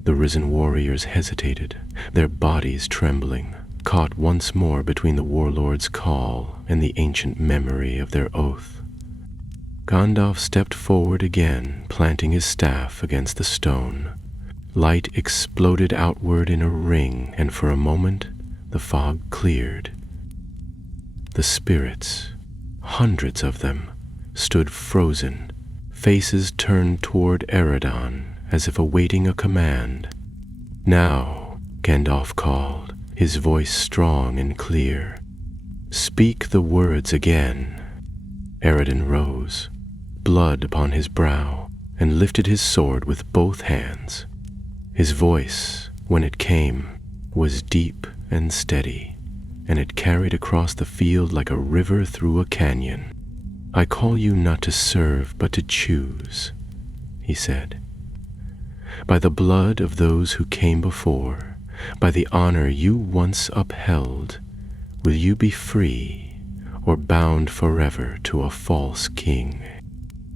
The risen warriors hesitated, their bodies trembling, caught once more between the warlord's call and the ancient memory of their oath. Gandalf stepped forward again, planting his staff against the stone. Light exploded outward in a ring, and for a moment the fog cleared. The spirits, hundreds of them, stood frozen, faces turned toward Eredin as if awaiting a command. "Now," Gandalf called, his voice strong and clear. "Speak the words again." Eredin rose, blood upon his brow, and lifted his sword with both hands. His voice, when it came, was deep and steady, and it carried across the field like a river through a canyon. "I call you not to serve, but to choose," he said. "By the blood of those who came before, by the honor you once upheld, will you be free or bound forever to a false king?"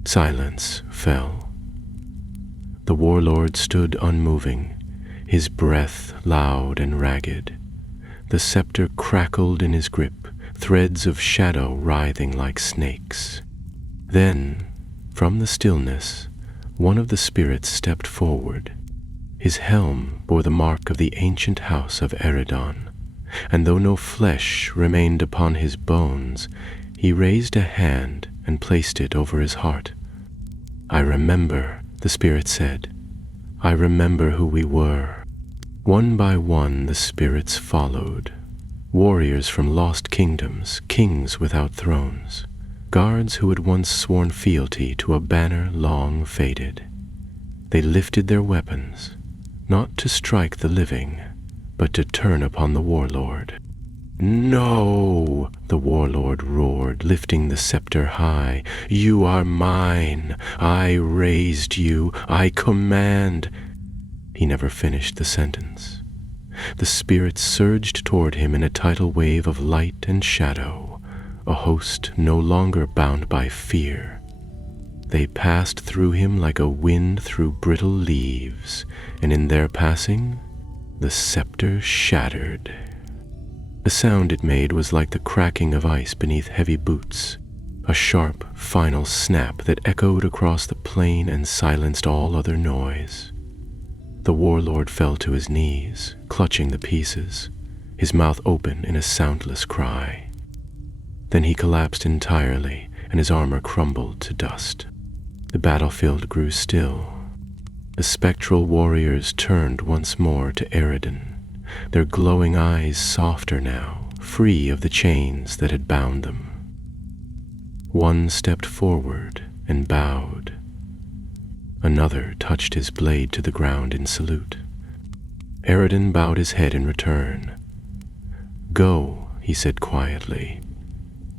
Silence fell. The warlord stood unmoving, his breath loud and ragged. The scepter crackled in his grip, threads of shadow writhing like snakes. Then, from the stillness, one of the spirits stepped forward. His helm bore the mark of the ancient house of Eredin, and though no flesh remained upon his bones, he raised a hand and placed it over his heart. "I remember," the spirit said. "I remember who we were." One by one the spirits followed, warriors from lost kingdoms, kings without thrones, guards who had once sworn fealty to a banner long faded. They lifted their weapons, not to strike the living, but to turn upon the warlord. "No!" the warlord roared, lifting the scepter high. "You are mine. I raised you. I command." He never finished the sentence. The spirits surged toward him in a tidal wave of light and shadow, a host no longer bound by fear. They passed through him like a wind through brittle leaves, and in their passing, the scepter shattered. The sound it made was like the cracking of ice beneath heavy boots, a sharp, final snap that echoed across the plain and silenced all other noise. The warlord fell to his knees, clutching the pieces, his mouth open in a soundless cry. Then he collapsed entirely, and his armor crumbled to dust. The battlefield grew still. The spectral warriors turned once more to Eredin, their glowing eyes softer now, free of the chains that had bound them. One stepped forward and bowed. Another touched his blade to the ground in salute. Eredin bowed his head in return. "Go," he said quietly.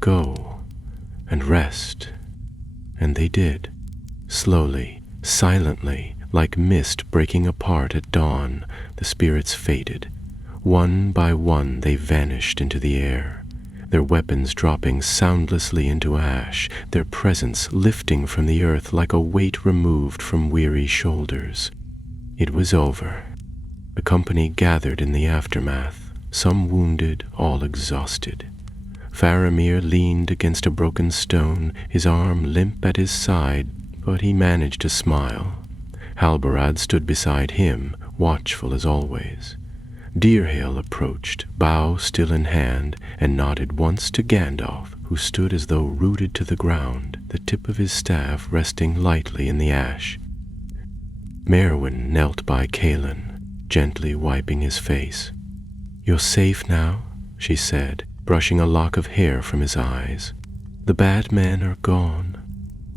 "Go and rest." And they did, slowly, silently, like mist breaking apart at dawn. The spirits faded. One by one they vanished into the air, their weapons dropping soundlessly into ash, their presence lifting from the earth like a weight removed from weary shoulders. It was over. The company gathered in the aftermath, some wounded, all exhausted. Faramir leaned against a broken stone, his arm limp at his side, but he managed to smile. Halbarad stood beside him, watchful as always. Deerhill approached, bow still in hand, and nodded once to Gandalf, who stood as though rooted to the ground, the tip of his staff resting lightly in the ash. Merwin knelt by Calen, gently wiping his face. "You're safe now," she said, brushing a lock of hair from his eyes. "The bad men are gone."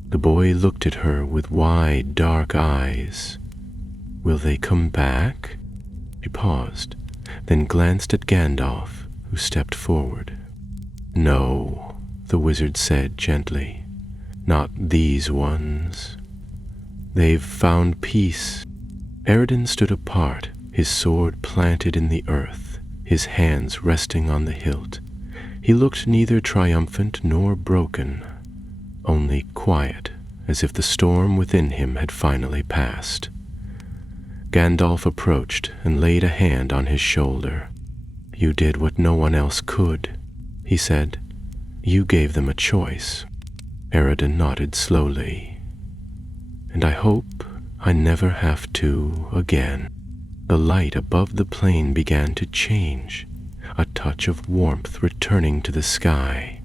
The boy looked at her with wide, dark eyes. "Will they come back?" She paused, then glanced at Gandalf, who stepped forward. "No," the wizard said gently. "Not these ones. They've found peace." Eredin stood apart, his sword planted in the earth, his hands resting on the hilt. He looked neither triumphant nor broken, only quiet, as if the storm within him had finally passed. Gandalf approached and laid a hand on his shoulder. "You did what no one else could," he said. "You gave them a choice." Eredin nodded slowly. "And I hope I never have to again." The light above the plain began to change, a touch of warmth returning to the sky.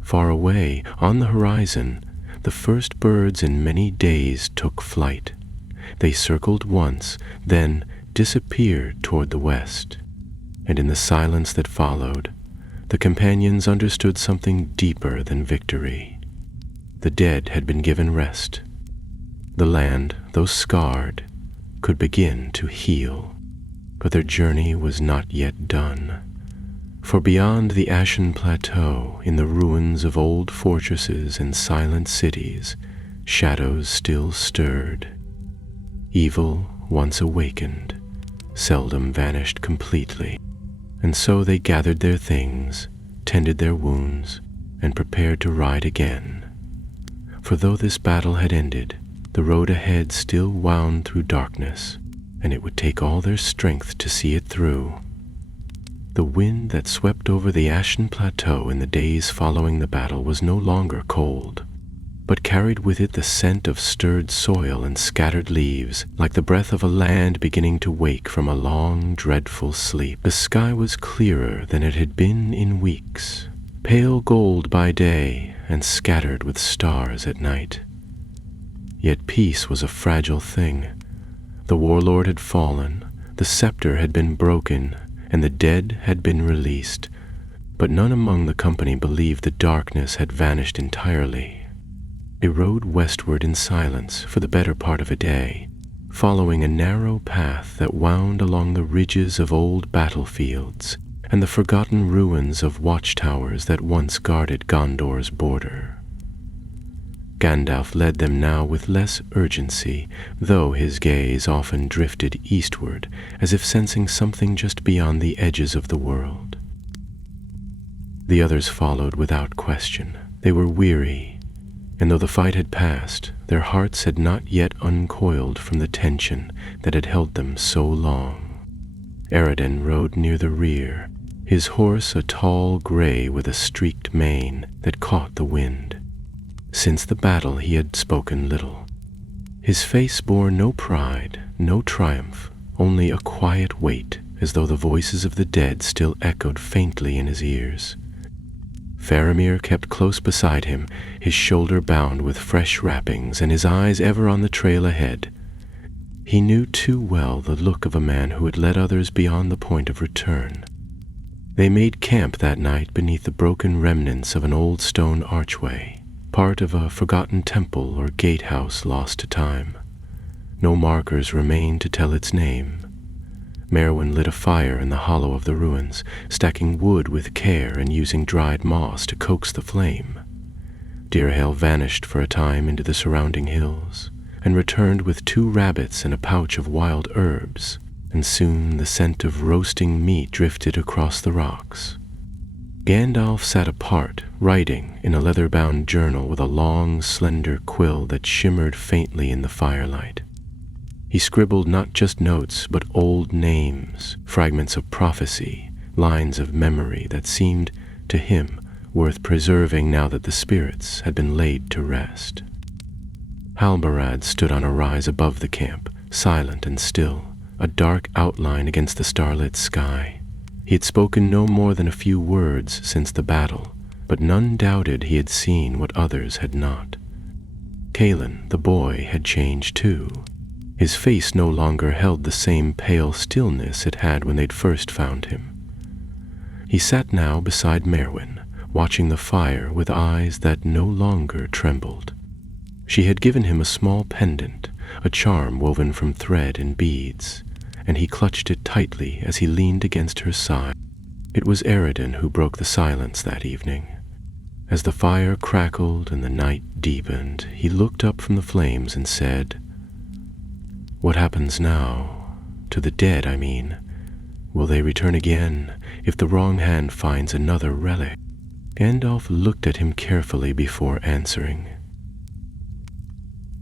Far away, on the horizon, the first birds in many days took flight. They circled once, then disappeared toward the west. And in the silence that followed, the companions understood something deeper than victory. The dead had been given rest. The land, though scarred, could begin to heal. But their journey was not yet done. For beyond the Ashen Plateau, in the ruins of old fortresses and silent cities, shadows still stirred. Evil, once awakened, seldom vanished completely. And so they gathered their things, tended their wounds, and prepared to ride again. For though this battle had ended, the road ahead still wound through darkness, and it would take all their strength to see it through. The wind that swept over the Ashen Plateau in the days following the battle was no longer cold, but carried with it the scent of stirred soil and scattered leaves, like the breath of a land beginning to wake from a long, dreadful sleep. The sky was clearer than it had been in weeks, pale gold by day and scattered with stars at night. Yet peace was a fragile thing. The warlord had fallen, the scepter had been broken, and the dead had been released, but none among the company believed the darkness had vanished entirely. They rode westward in silence for the better part of a day, following a narrow path that wound along the ridges of old battlefields and the forgotten ruins of watchtowers that once guarded Gondor's border. Gandalf led them now with less urgency, though his gaze often drifted eastward, as if sensing something just beyond the edges of the world. The others followed without question. They were weary, and though the fight had passed, their hearts had not yet uncoiled from the tension that had held them so long. Eredin rode near the rear, his horse a tall gray with a streaked mane that caught the wind. Since the battle he had spoken little. His face bore no pride, no triumph, only a quiet weight, as though the voices of the dead still echoed faintly in his ears. Faramir kept close beside him, his shoulder bound with fresh wrappings and his eyes ever on the trail ahead. He knew too well the look of a man who had led others beyond the point of return. They made camp that night beneath the broken remnants of an old stone archway, part of a forgotten temple or gatehouse lost to time. No markers remained to tell its name. Merwin lit a fire in the hollow of the ruins, stacking wood with care and using dried moss to coax the flame. Deerhail vanished for a time into the surrounding hills, and returned with 2 rabbits and a pouch of wild herbs, and soon the scent of roasting meat drifted across the rocks. Gandalf sat apart, writing in a leather-bound journal with a long, slender quill that shimmered faintly in the firelight. He scribbled not just notes, but old names, fragments of prophecy, lines of memory that seemed, to him, worth preserving now that the spirits had been laid to rest. Halbarad stood on a rise above the camp, silent and still, a dark outline against the starlit sky. He had spoken no more than a few words since the battle, but none doubted he had seen what others had not. Calen, the boy, had changed too. His face no longer held the same pale stillness it had when they'd first found him. He sat now beside Merwin, watching the fire with eyes that no longer trembled. She had given him a small pendant, a charm woven from thread and beads, and he clutched it tightly as he leaned against her side. It was Eredin who broke the silence that evening. As the fire crackled and the night deepened, he looked up from the flames and said, "What happens now, to the dead, I mean, Will they return again if the wrong hand finds another relic? Gandalf looked at him carefully before answering.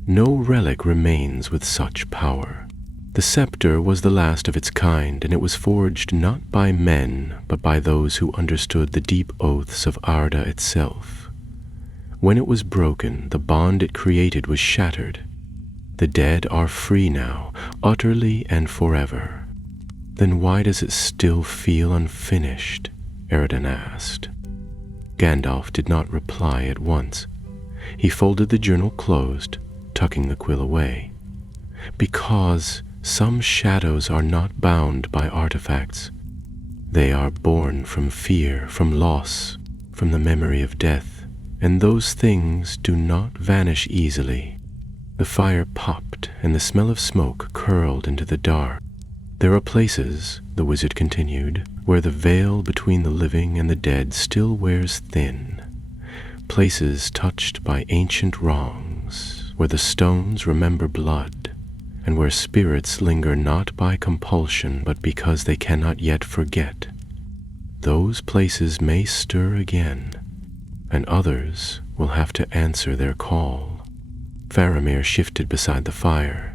No relic remains with such power. The scepter was the last of its kind, and it was forged not by men, but by those who understood the deep oaths of Arda itself. When it was broken, the bond it created was shattered. The dead are free now, utterly and forever. Then why does it still feel unfinished? Eredin asked. Gandalf did not reply at once. He folded the journal closed, tucking the quill away. Because some shadows are not bound by artifacts. They are born from fear, from loss, from the memory of death, and those things do not vanish easily. The fire popped, and the smell of smoke curled into the dark. There are places, the wizard continued, where the veil between the living and the dead still wears thin. Places touched by ancient wrongs, where the stones remember blood, and where spirits linger not by compulsion but because they cannot yet forget. Those places may stir again, and others will have to answer their call. Faramir shifted beside the fire.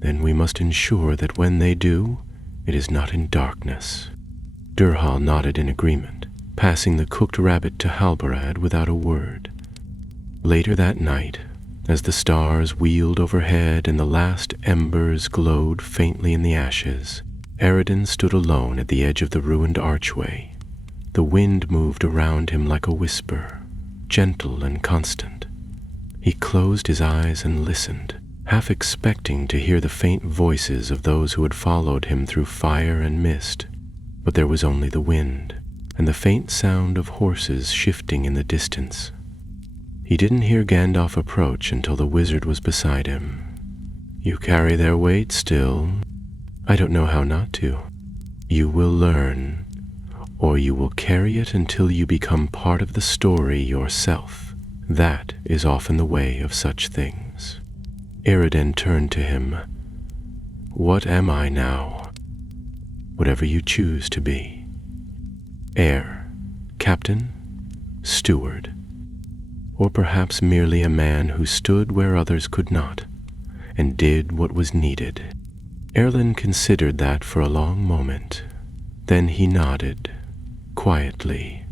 Then we must ensure that when they do, it is not in darkness. Durhal nodded in agreement, passing the cooked rabbit to Halbarad without a word. Later that night, as the stars wheeled overhead and the last embers glowed faintly in the ashes, Eredin stood alone at the edge of the ruined archway. The wind moved around him like a whisper, gentle and constant. He closed his eyes and listened, half expecting to hear the faint voices of those who had followed him through fire and mist. But there was only the wind, and the faint sound of horses shifting in the distance. He didn't hear Gandalf approach until the wizard was beside him. You carry their weight still. I don't know how not to. You will learn, or you will carry it until you become part of the story yourself. That is often the way of such things. Eredin turned to him. What am I now? Whatever you choose to be. Heir, captain, steward, or perhaps merely a man who stood where others could not, and did what was needed. Erlen considered that for a long moment. Then he nodded, quietly.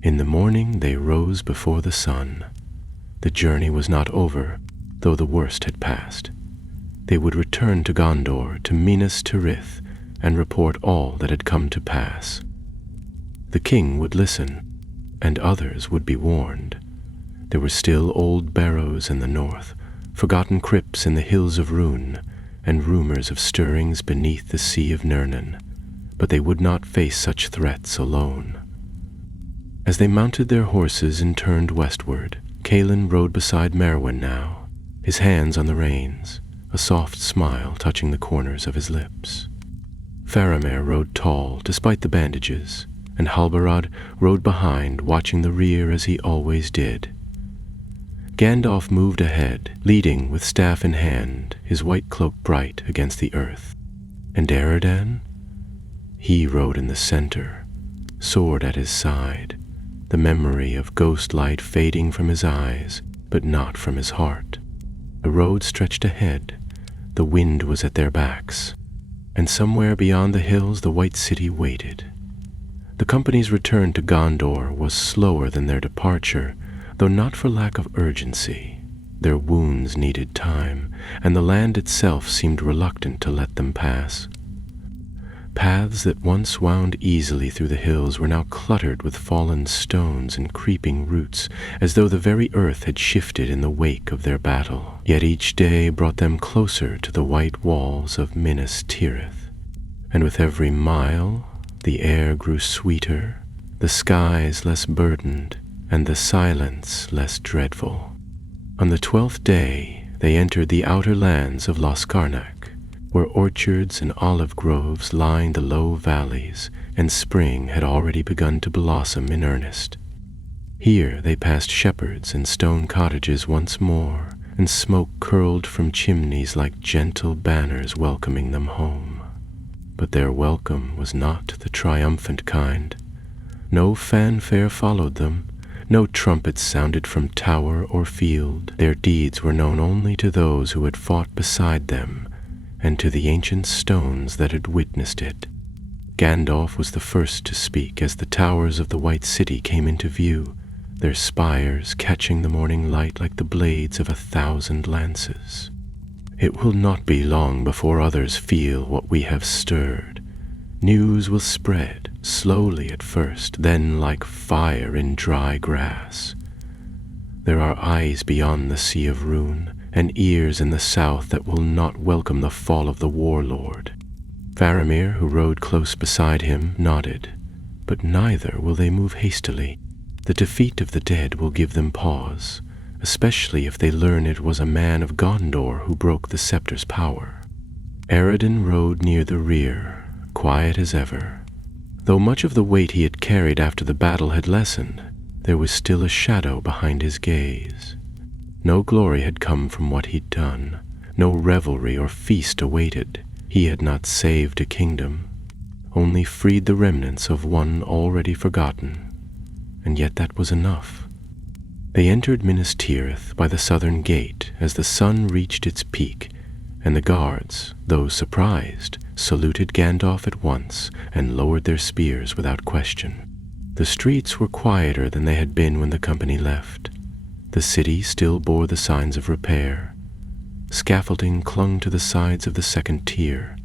In the morning they rose before the sun. The journey was not over, though the worst had passed. They would return to Gondor, to Minas Tirith, and report all that had come to pass. The king would listen, and others would be warned. There were still old barrows in the north, forgotten crypts in the hills of Rhûn, and rumors of stirrings beneath the Sea of Nirnen, but they would not face such threats alone. As they mounted their horses and turned westward, Calen rode beside Merwin now, his hands on the reins, a soft smile touching the corners of his lips. Faramir rode tall, despite the bandages, and Halbarad rode behind, watching the rear as he always did. Gandalf moved ahead, leading with staff in hand, his white cloak bright against the earth. And Eredin? He rode in the center, sword at his side, the memory of ghost light fading from his eyes, but not from his heart. The road stretched ahead, the wind was at their backs, and somewhere beyond the hills the White City waited. The company's return to Gondor was slower than their departure, though not for lack of urgency. Their wounds needed time, and the land itself seemed reluctant to let them pass. Paths that once wound easily through the hills were now cluttered with fallen stones and creeping roots, as though the very earth had shifted in the wake of their battle. Yet each day brought them closer to the white walls of Minas Tirith, and with every mile the air grew sweeter, the skies less burdened, and the silence less dreadful. On the 12th day, they entered the outer lands of Loskarnak, where orchards and olive groves lined the low valleys, and spring had already begun to blossom in earnest. Here they passed shepherds and stone cottages once more, and smoke curled from chimneys like gentle banners welcoming them home. But their welcome was not the triumphant kind. No fanfare followed them, no trumpets sounded from tower or field. Their deeds were known only to those who had fought beside them, and to the ancient stones that had witnessed it. Gandalf was the first to speak as the towers of the White City came into view, their spires catching the morning light like the blades of 1,000 lances. It will not be long before others feel what we have stirred. News will spread, slowly at first, then like fire in dry grass. There are eyes beyond the Sea of Rune, and ears in the south that will not welcome the fall of the warlord. Faramir, who rode close beside him, nodded, but neither will they move hastily. The defeat of the dead will give them pause, especially if they learn it was a man of Gondor who broke the scepter's power. Eredin rode near the rear, quiet as ever. Though much of the weight he had carried after the battle had lessened, there was still a shadow behind his gaze. No glory had come from what he'd done, no revelry or feast awaited. He had not saved a kingdom, only freed the remnants of one already forgotten, and yet that was enough. They entered Minas Tirith by the southern gate as the sun reached its peak, and the guards, though surprised, saluted Gandalf at once and lowered their spears without question. The streets were quieter than they had been when the company left. The city still bore the signs of repair. Scaffolding clung to the sides of the second tier,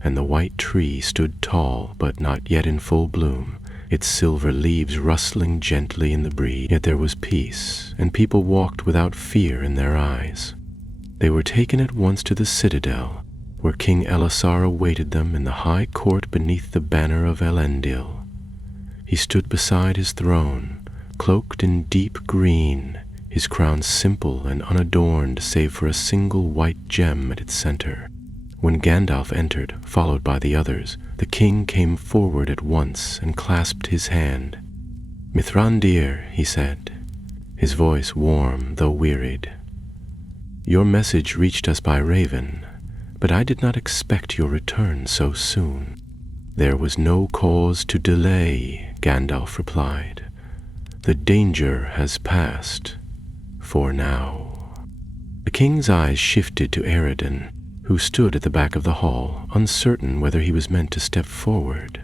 and the white tree stood tall but not yet in full bloom, its silver leaves rustling gently in the breeze. Yet there was peace, and people walked without fear in their eyes. They were taken at once to the citadel, where King Elisar awaited them in the high court beneath the banner of Elendil. He stood beside his throne, cloaked in deep green, his crown simple and unadorned save for a single white gem at its center. When Gandalf entered, followed by the others, the king came forward at once and clasped his hand. "Mithrandir," he said, his voice warm though wearied. "Your message reached us by raven, but I did not expect your return so soon." "There was no cause to delay," Gandalf replied. "The danger has passed, for now." The king's eyes shifted to Eredin, who stood at the back of the hall, uncertain whether he was meant to step forward.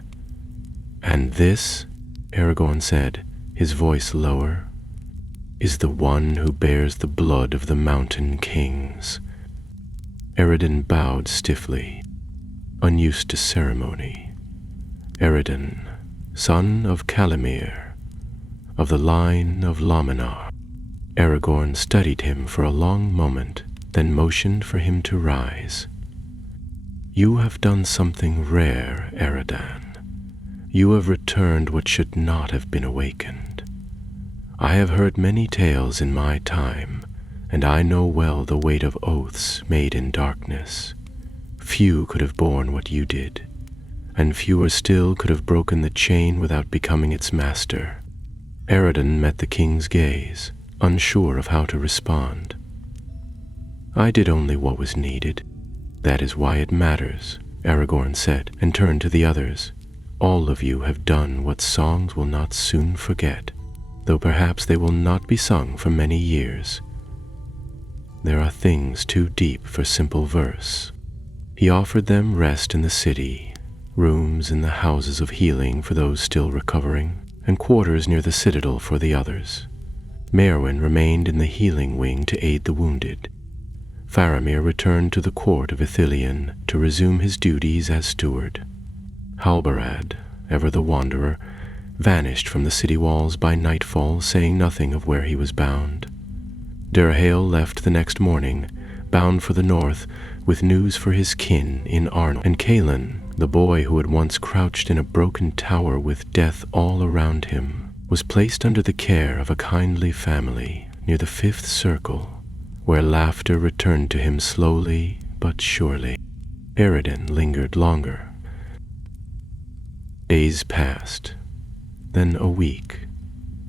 "And this," Aragorn said, his voice lower, "is the one who bears the blood of the mountain kings." Eredin bowed stiffly, unused to ceremony. Eredin, son of Calimir, of the line of Laminar. Aragorn studied him for a long moment, then motioned for him to rise. "You have done something rare, Eredan. You have returned what should not have been awakened. I have heard many tales in my time, and I know well the weight of oaths made in darkness. Few could have borne what you did, and fewer still could have broken the chain without becoming its master." Eredin met the king's gaze, unsure of how to respond. "I did only what was needed. That is why it matters," Aragorn said, and turned to the others. "All of you have done what songs will not soon forget, though perhaps they will not be sung for many years. There are things too deep for simple verse." He offered them rest in the city, rooms in the houses of healing for those still recovering, and quarters near the citadel for the others. Merwin remained in the healing wing to aid the wounded. Faramir returned to the court of Ithilien to resume his duties as steward. Halbarad, ever the wanderer, vanished from the city walls by nightfall, saying nothing of where he was bound. Durhale left the next morning, bound for the north, with news for his kin in Arnor. And Calin, the boy who had once crouched in a broken tower with death all around him, was placed under the care of a kindly family near the fifth circle, where laughter returned to him slowly but surely. Eredin lingered longer. Days passed, then a week.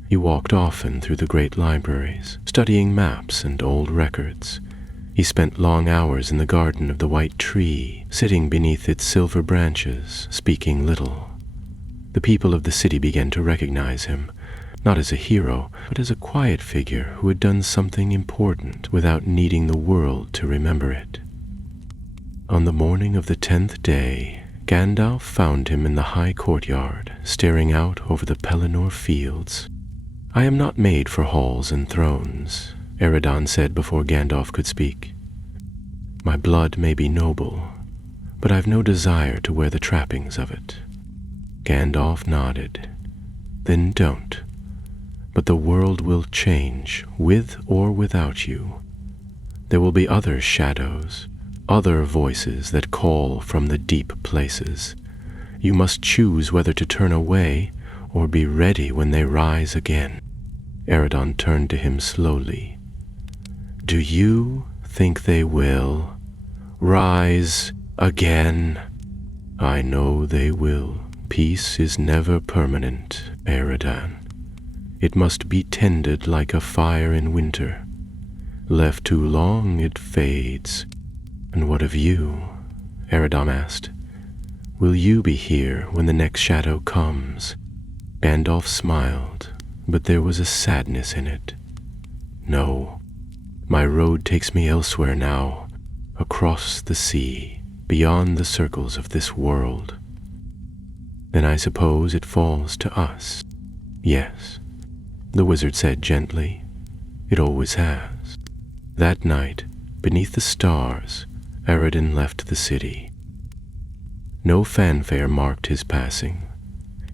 He walked often through the great libraries, studying maps and old records. He spent long hours in the garden of the white tree, sitting beneath its silver branches, speaking little. The people of the city began to recognize him, not as a hero, but as a quiet figure who had done something important without needing the world to remember it. On the morning of the 10th day, Gandalf found him in the high courtyard, staring out over the Pelennor fields. "I am not made for halls and thrones," Eredin said before Gandalf could speak. "My blood may be noble, but I've no desire to wear the trappings of it." Gandalf nodded. "Then don't. But the world will change, with or without you. There will be other shadows, other voices that call from the deep places. You must choose whether to turn away or be ready when they rise again." Eredin turned to him slowly. "Do you think they will rise again?" "I know they will. Peace is never permanent, Eredin. It must be tended like a fire in winter. Left too long, it fades." "And what of you?" Eredin asked. "Will you be here when the next shadow comes?" Gandalf smiled, but there was a sadness in it. "No. My road takes me elsewhere now, across the sea, beyond the circles of this world." "Then I suppose it falls to us." "Yes," the wizard said gently. "It always has." That night, beneath the stars, Eredin left the city. No fanfare marked his passing.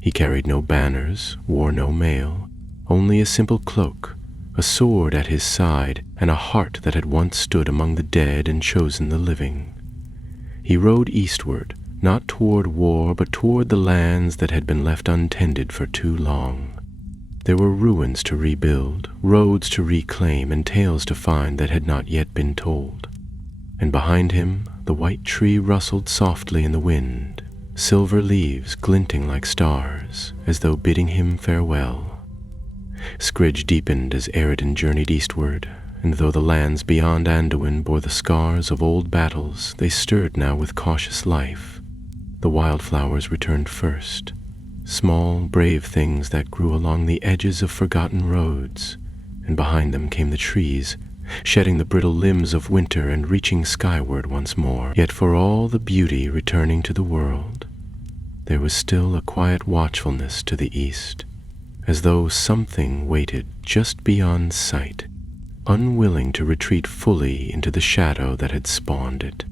He carried no banners, wore no mail, only a simple cloak, a sword at his side, and a heart that had once stood among the dead and chosen the living. He rode eastward, not toward war, but toward the lands that had been left untended for too long. There were ruins to rebuild, roads to reclaim, and tales to find that had not yet been told. And behind him, the white tree rustled softly in the wind, silver leaves glinting like stars, as though bidding him farewell. Scridge deepened as Eredin journeyed eastward, and though the lands beyond Anduin bore the scars of old battles, they stirred now with cautious life. The wildflowers returned first, small, brave things that grew along the edges of forgotten roads, and behind them came the trees, shedding the brittle limbs of winter and reaching skyward once more. Yet for all the beauty returning to the world, there was still a quiet watchfulness to the east, as though something waited just beyond sight, unwilling to retreat fully into the shadow that had spawned it.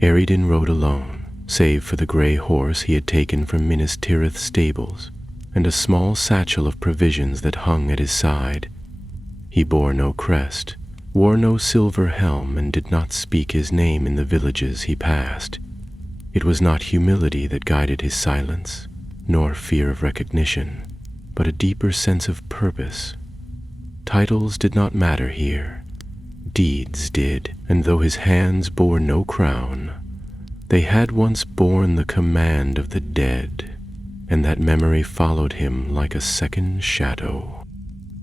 Eredin rode alone, save for the gray horse he had taken from Minas Tirith's stables, and a small satchel of provisions that hung at his side. He bore no crest, wore no silver helm, and did not speak his name in the villages he passed. It was not humility that guided his silence, nor fear of recognition, but a deeper sense of purpose. Titles did not matter here. Deeds did, and though his hands bore no crown, they had once borne the command of the dead, and that memory followed him like a second shadow.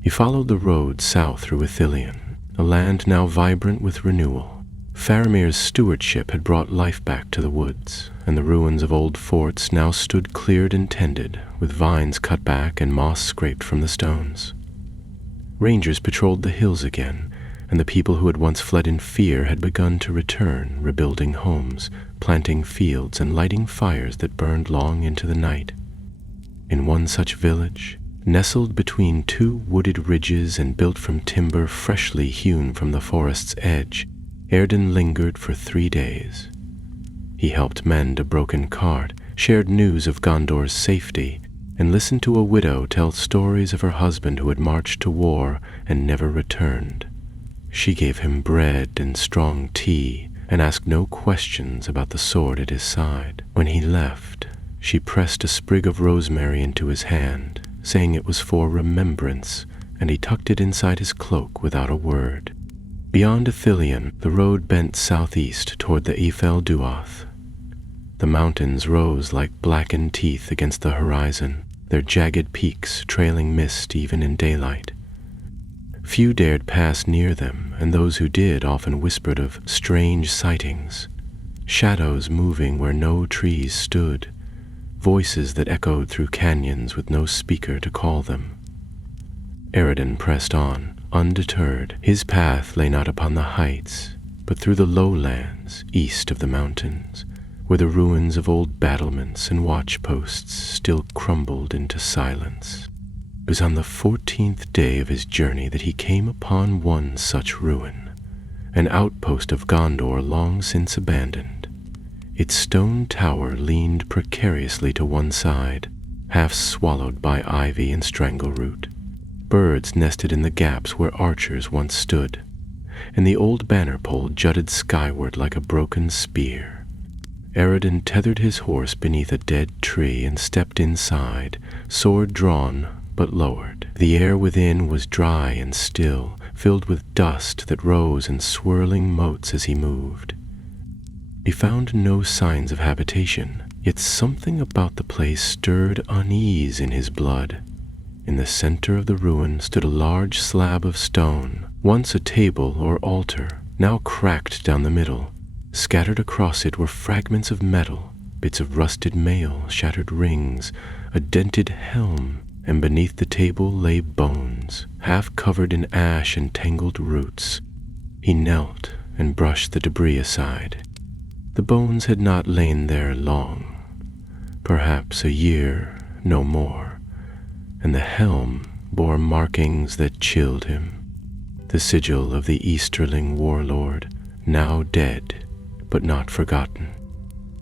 He followed the road south through Ithilien, a land now vibrant with renewal. Faramir's stewardship had brought life back to the woods, and the ruins of old forts now stood cleared and tended, with vines cut back and moss scraped from the stones. Rangers patrolled the hills again, and the people who had once fled in fear had begun to return, rebuilding homes, planting fields, and lighting fires that burned long into the night. In one such village, nestled between two wooded ridges and built from timber freshly hewn from the forest's edge, Eredin lingered for 3 days. He helped mend a broken cart, shared news of Gondor's safety, and listened to a widow tell stories of her husband who had marched to war and never returned. She gave him bread and strong tea, and asked no questions about the sword at his side. When he left, she pressed a sprig of rosemary into his hand, saying it was for remembrance, and he tucked it inside his cloak without a word. Beyond Ithilien, the road bent southeast toward the Ephel Duath. The mountains rose like blackened teeth against the horizon, their jagged peaks trailing mist even in daylight. Few dared pass near them, and those who did often whispered of strange sightings, shadows moving where no trees stood, voices that echoed through canyons with no speaker to call them. Eredin pressed on, undeterred. His path lay not upon the heights, but through the lowlands east of the mountains, where the ruins of old battlements and watchposts still crumbled into silence. It was on the 14th day of his journey that he came upon one such ruin, an outpost of Gondor long since abandoned. Its stone tower leaned precariously to one side, half swallowed by ivy and strangleroot. Birds nested in the gaps where archers once stood, and the old banner pole jutted skyward like a broken spear. Eredin tethered his horse beneath a dead tree and stepped inside, sword drawn but lowered. The air within was dry and still, filled with dust that rose in swirling motes as he moved. He found no signs of habitation, yet something about the place stirred unease in his blood. In the center of the ruin stood a large slab of stone, once a table or altar, now cracked down the middle. Scattered across it were fragments of metal, bits of rusted mail, shattered rings, a dented helm, and beneath the table lay bones, half covered in ash and tangled roots. He knelt and brushed the debris aside. The bones had not lain there long, perhaps a year, no more, and the helm bore markings that chilled him. The sigil of the Easterling warlord, now dead, but not forgotten.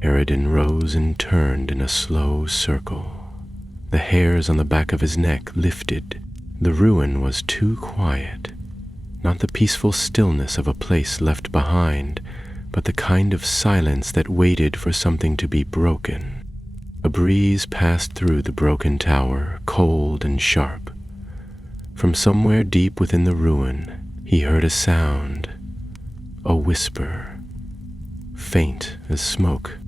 Eredin rose and turned in a slow circle. The hairs on the back of his neck lifted. The ruin was too quiet, not the peaceful stillness of a place left behind, but the kind of silence that waited for something to be broken. A breeze passed through the broken tower, cold and sharp. From somewhere deep within the ruin, he heard a sound, a whisper, faint as smoke.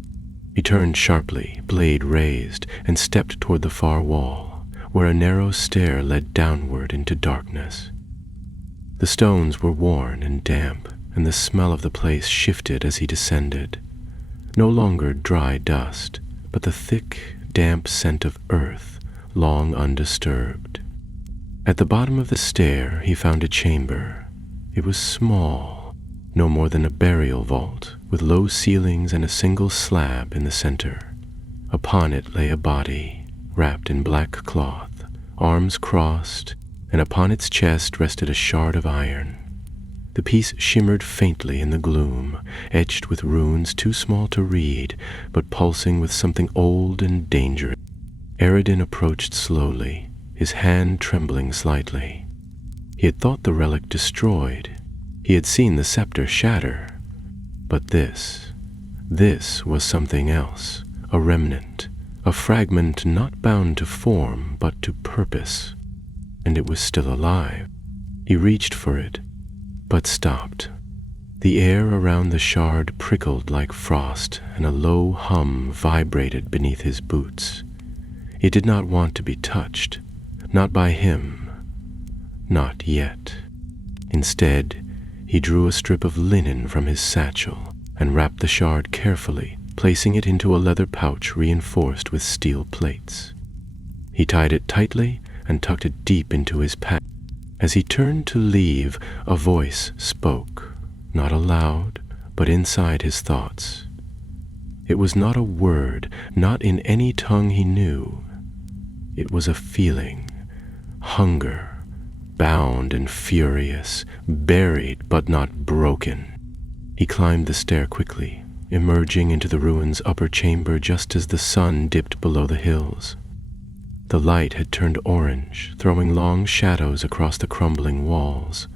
He turned sharply, blade raised, and stepped toward the far wall, where a narrow stair led downward into darkness. The stones were worn and damp, and the smell of the place shifted as he descended. No longer dry dust, but the thick, damp scent of earth, long undisturbed. At the bottom of the stair he found a chamber. It was small, no more than a burial vault, with low ceilings and a single slab in the center. Upon it lay a body, wrapped in black cloth, arms crossed, and upon its chest rested a shard of iron. The piece shimmered faintly in the gloom, etched with runes too small to read, but pulsing with something old and dangerous. Eredin approached slowly, his hand trembling slightly. He had thought the relic destroyed. He had seen the scepter shatter. But this was something else, a remnant, a fragment not bound to form but to purpose. And it was still alive. He reached for it, but stopped. The air around the shard prickled like frost, and a low hum vibrated beneath his boots. It did not want to be touched, not by him, not yet. Instead, he drew a strip of linen from his satchel and wrapped the shard carefully, placing it into a leather pouch reinforced with steel plates. He tied it tightly and tucked it deep into his pack. As he turned to leave, a voice spoke, not aloud, but inside his thoughts. It was not a word, not in any tongue he knew. It was a feeling, hunger, bound and furious, buried but not broken. He climbed the stair quickly, emerging into the ruin's upper chamber just as the sun dipped below the hills. The light had turned orange, throwing long shadows across the crumbling walls.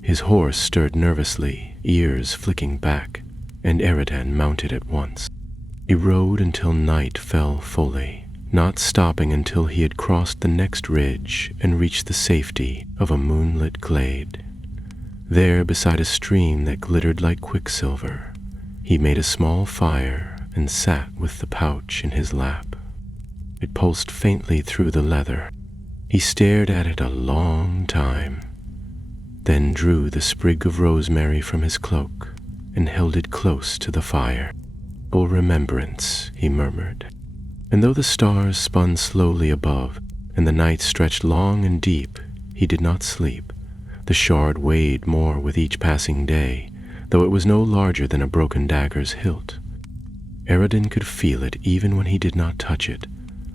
His horse stirred nervously, ears flicking back, and Eredin mounted at once. He rode until night fell fully, not stopping until he had crossed the next ridge and reached the safety of a moonlit glade. There, beside a stream that glittered like quicksilver, he made a small fire and sat with the pouch in his lap. It pulsed faintly through the leather. He stared at it a long time. then drew the sprig of rosemary from his cloak and held it close to the fire. "For remembrance," he murmured. And though the stars spun slowly above, and the night stretched long and deep, he did not sleep. The shard weighed more with each passing day, though it was no larger than a broken dagger's hilt. Eredin could feel it even when he did not touch it,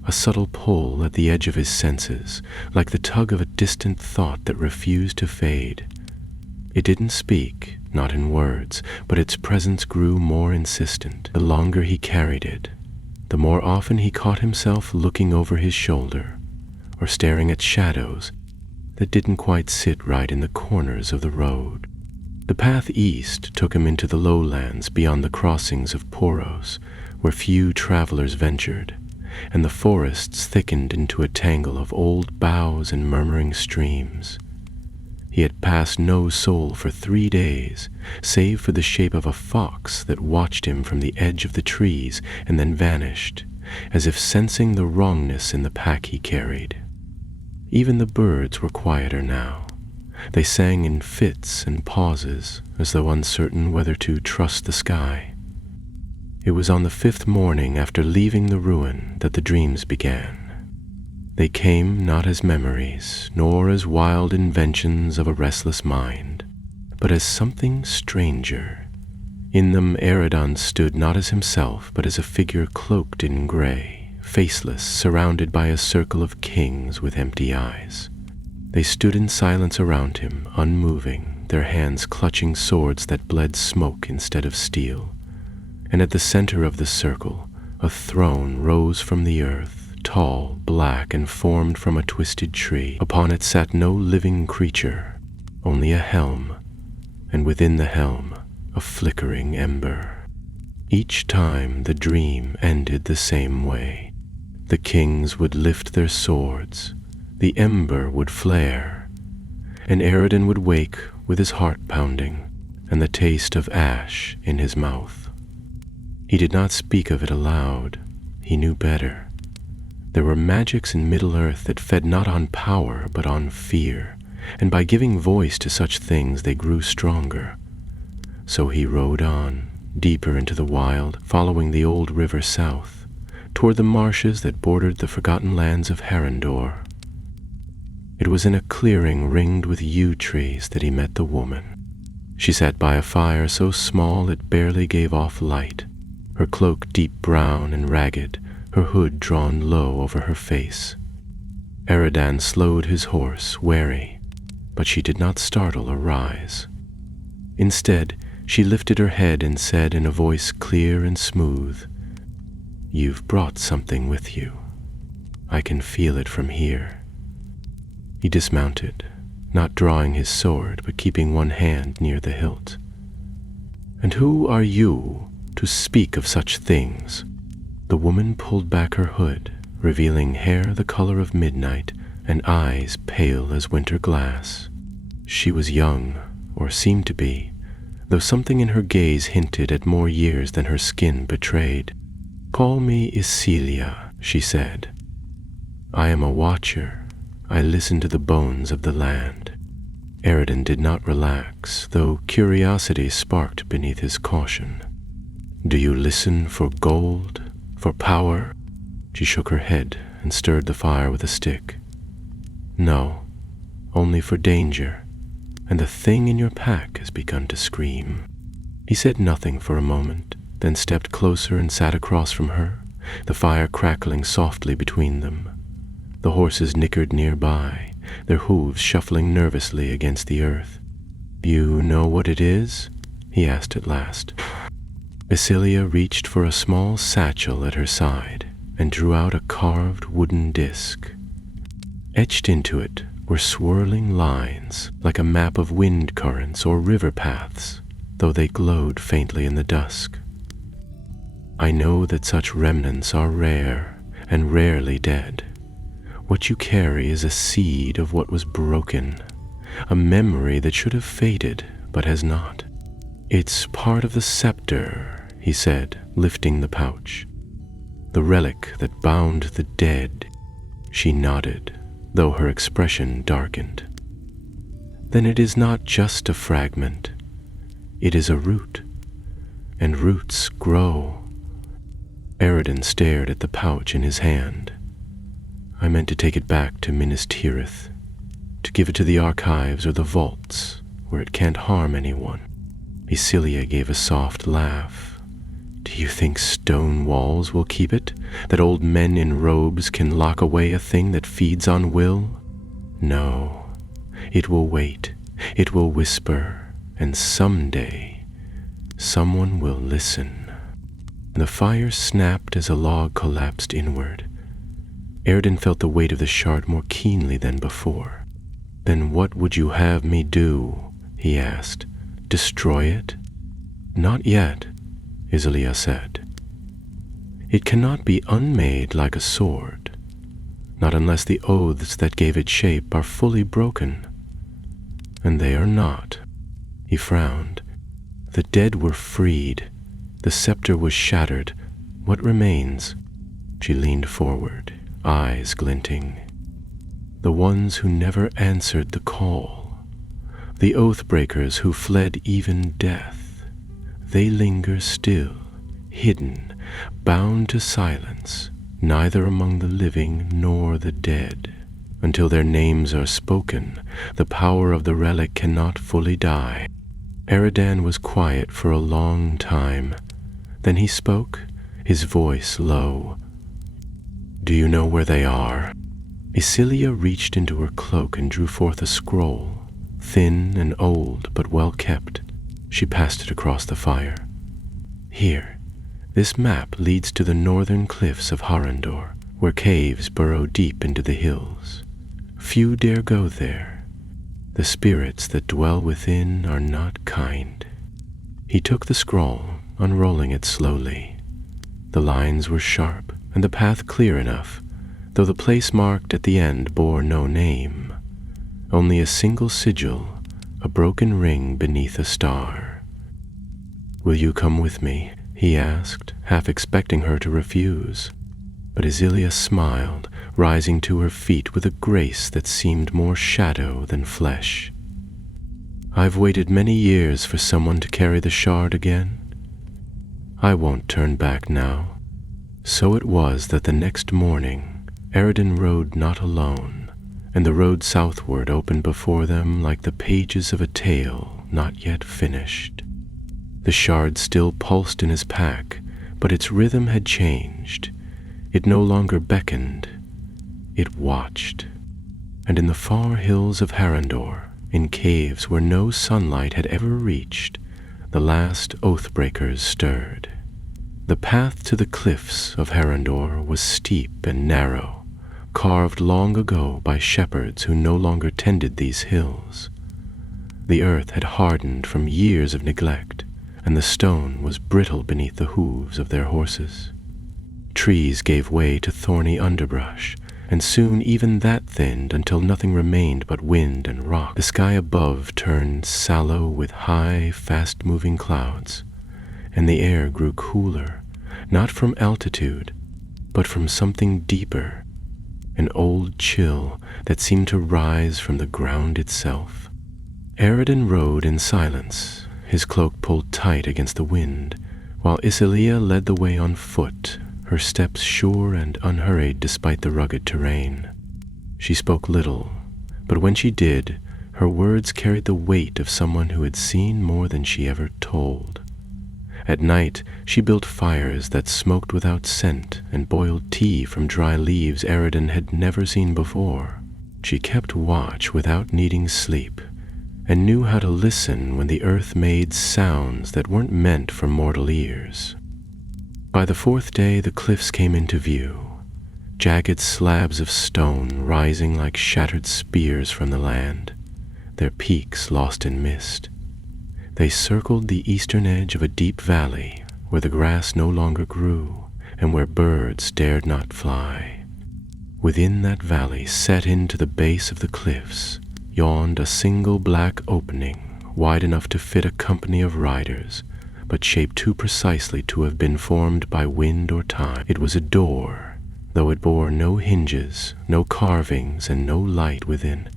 a subtle pull at the edge of his senses, like the tug of a distant thought that refused to fade. It didn't speak, not in words, but its presence grew more insistent the longer he carried it. The more often he caught himself looking over his shoulder, or staring at shadows that didn't quite sit right in the corners of the road. The path east took him into the lowlands beyond the crossings of Poros, where few travelers ventured, and the forests thickened into a tangle of old boughs and murmuring streams. He had passed no soul for 3 days, save for the shape of a fox that watched him from the edge of the trees and then vanished, as if sensing the wrongness in the pack he carried. Even the birds were quieter now. They sang in fits and pauses, as though uncertain whether to trust the sky. It was on the 5th morning after leaving the ruin that the dreams began. They came not as memories, nor as wild inventions of a restless mind, but as something stranger. In them Eredin stood not as himself, but as a figure cloaked in gray, faceless, surrounded by a circle of kings with empty eyes. They stood in silence around him, unmoving, their hands clutching swords that bled smoke instead of steel. And at the center of the circle, a throne rose from the earth, tall, black, and formed from a twisted tree. Upon it sat no living creature, only a helm, and within the helm, a flickering ember. Each time the dream ended the same way. The kings would lift their swords, the ember would flare, and Eredin would wake with his heart pounding and the taste of ash in his mouth. He did not speak of it aloud. He knew better. There were magics in Middle-earth that fed not on power but on fear, and by giving voice to such things they grew stronger. So he rode on, deeper into the wild, following the old river south, toward the marshes that bordered the forgotten lands of Harandor. It was in a clearing ringed with yew trees that he met the woman. She sat by a fire so small it barely gave off light, her cloak deep brown and ragged, her hood drawn low over her face. Eredin slowed his horse, wary, but she did not startle or rise. Instead, she lifted her head and said in a voice clear and smooth, "You've brought something with you. I can feel it from here." He dismounted, not drawing his sword, but keeping one hand near the hilt. "And who are you to speak of such things?" The woman pulled back her hood, revealing hair the color of midnight and eyes pale as winter glass. She was young, or seemed to be, though something in her gaze hinted at more years than her skin betrayed. "Call me Isilia," she said. "I am a watcher. I listen to the bones of the land." Eredin did not relax, though curiosity sparked beneath his caution. "Do you listen for gold? For power?" She shook her head and stirred the fire with a stick. "No, only for danger, and the thing in your pack has begun to scream." He said nothing for a moment, then stepped closer and sat across from her, the fire crackling softly between them. The horses nickered nearby, their hooves shuffling nervously against the earth. "You know what it is?" he asked at last. Isilia reached for a small satchel at her side and drew out a carved wooden disc. Etched into it were swirling lines, like a map of wind currents or river paths, though they glowed faintly in the dusk. "I know that such remnants are rare and rarely dead. What you carry is a seed of what was broken, a memory that should have faded but has not. It's part of the scepter," he said, lifting the pouch. "The relic that bound the dead." She nodded, though her expression darkened. then it is not just a fragment. It is a root, and roots grow. Aroden stared at the pouch in his hand. I meant to take it back to Minas Tirith, to give it to the archives or the vaults, where it can't harm anyone. Isilia gave a soft laugh. Do you think stone walls will keep it? That old men in robes can lock away a thing that feeds on will? No, it will wait. It will whisper, and someday, someone will listen. The fire snapped as a log collapsed inward. Aroden felt the weight of the shard more keenly than before. Then what would you have me do? He asked. Destroy it? Not yet, Isilia said. It cannot be unmade like a sword, not unless the oaths that gave it shape are fully broken. And they are not. He frowned. The dead were freed. The scepter was shattered. What remains? She leaned forward, eyes glinting. The ones who never answered the call. The oath-breakers who fled even death. They linger still, hidden, bound to silence, neither among the living nor the dead. Until their names are spoken, the power of the relic cannot fully die. Aroden was quiet for a long time. Then he spoke, his voice low. Do you know where they are? Isilia reached into her cloak and drew forth a scroll, thin and old but well kept. She passed it across the fire. Here, this map leads to the northern cliffs of Harandor, where caves burrow deep into the hills. Few dare go there. The spirits that dwell within are not kind. He took the scroll, unrolling it slowly. The lines were sharp and the path clear enough, though the place marked at the end bore no name. Only a single sigil, a broken ring beneath a star. Will you come with me? He asked, half expecting her to refuse. But Isilia smiled, rising to her feet with a grace that seemed more shadow than flesh. I've waited many years for someone to carry the shard again. I won't turn back now. So it was that the next morning, Aroden rode not alone, and the road southward opened before them like the pages of a tale not yet finished. The shard still pulsed in his pack, but its rhythm had changed. It no longer beckoned, it watched. And in the far hills of Harandor, in caves where no sunlight had ever reached, the last oath-breakers stirred. The path to the cliffs of Harandor was steep and narrow, carved long ago by shepherds who no longer tended these hills. The earth had hardened from years of neglect, and the stone was brittle beneath the hooves of their horses. Trees gave way to thorny underbrush, and soon even that thinned until nothing remained but wind and rock. The sky above turned sallow with high, fast-moving clouds, and the air grew cooler, not from altitude, but from something deeper, an old chill that seemed to rise from the ground itself. Aroden rode in silence, his cloak pulled tight against the wind, while Isilia led the way on foot, her steps sure and unhurried despite the rugged terrain. She spoke little, but when she did, her words carried the weight of someone who had seen more than she ever told. At night, she built fires that smoked without scent and boiled tea from dry leaves Aroden had never seen before. She kept watch without needing sleep, and knew how to listen when the earth made sounds that weren't meant for mortal ears. By the fourth day, the cliffs came into view, jagged slabs of stone rising like shattered spears from the land, their peaks lost in mist. They circled the eastern edge of a deep valley where the grass no longer grew and where birds dared not fly. Within that valley, set into the base of the cliffs, yawned a single black opening wide enough to fit a company of riders, but shaped too precisely to have been formed by wind or time. It was a door, though it bore no hinges, no carvings, and no light within.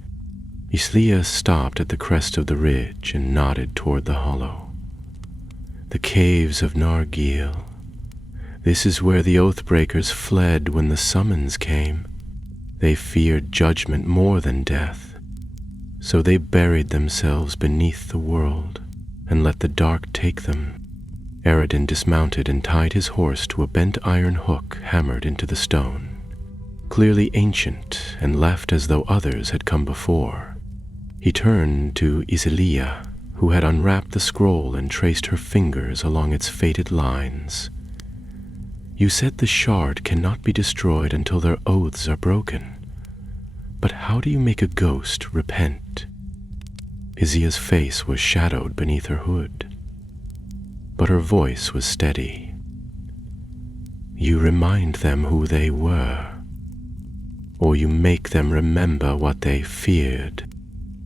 Islia stopped at the crest of the ridge and nodded toward the hollow. The caves of Nargil. This is where the Oathbreakers fled when the summons came. They feared judgment more than death, so they buried themselves beneath the world and let the dark take them. Eredin dismounted and tied his horse to a bent iron hook hammered into the stone, clearly ancient and left as though others had come before. He turned to Isilia, who had unwrapped the scroll and traced her fingers along its fated lines. You said the shard cannot be destroyed until their oaths are broken. But how do you make a ghost repent? Isia's face was shadowed beneath her hood, but her voice was steady. You remind them who they were, or you make them remember what they feared.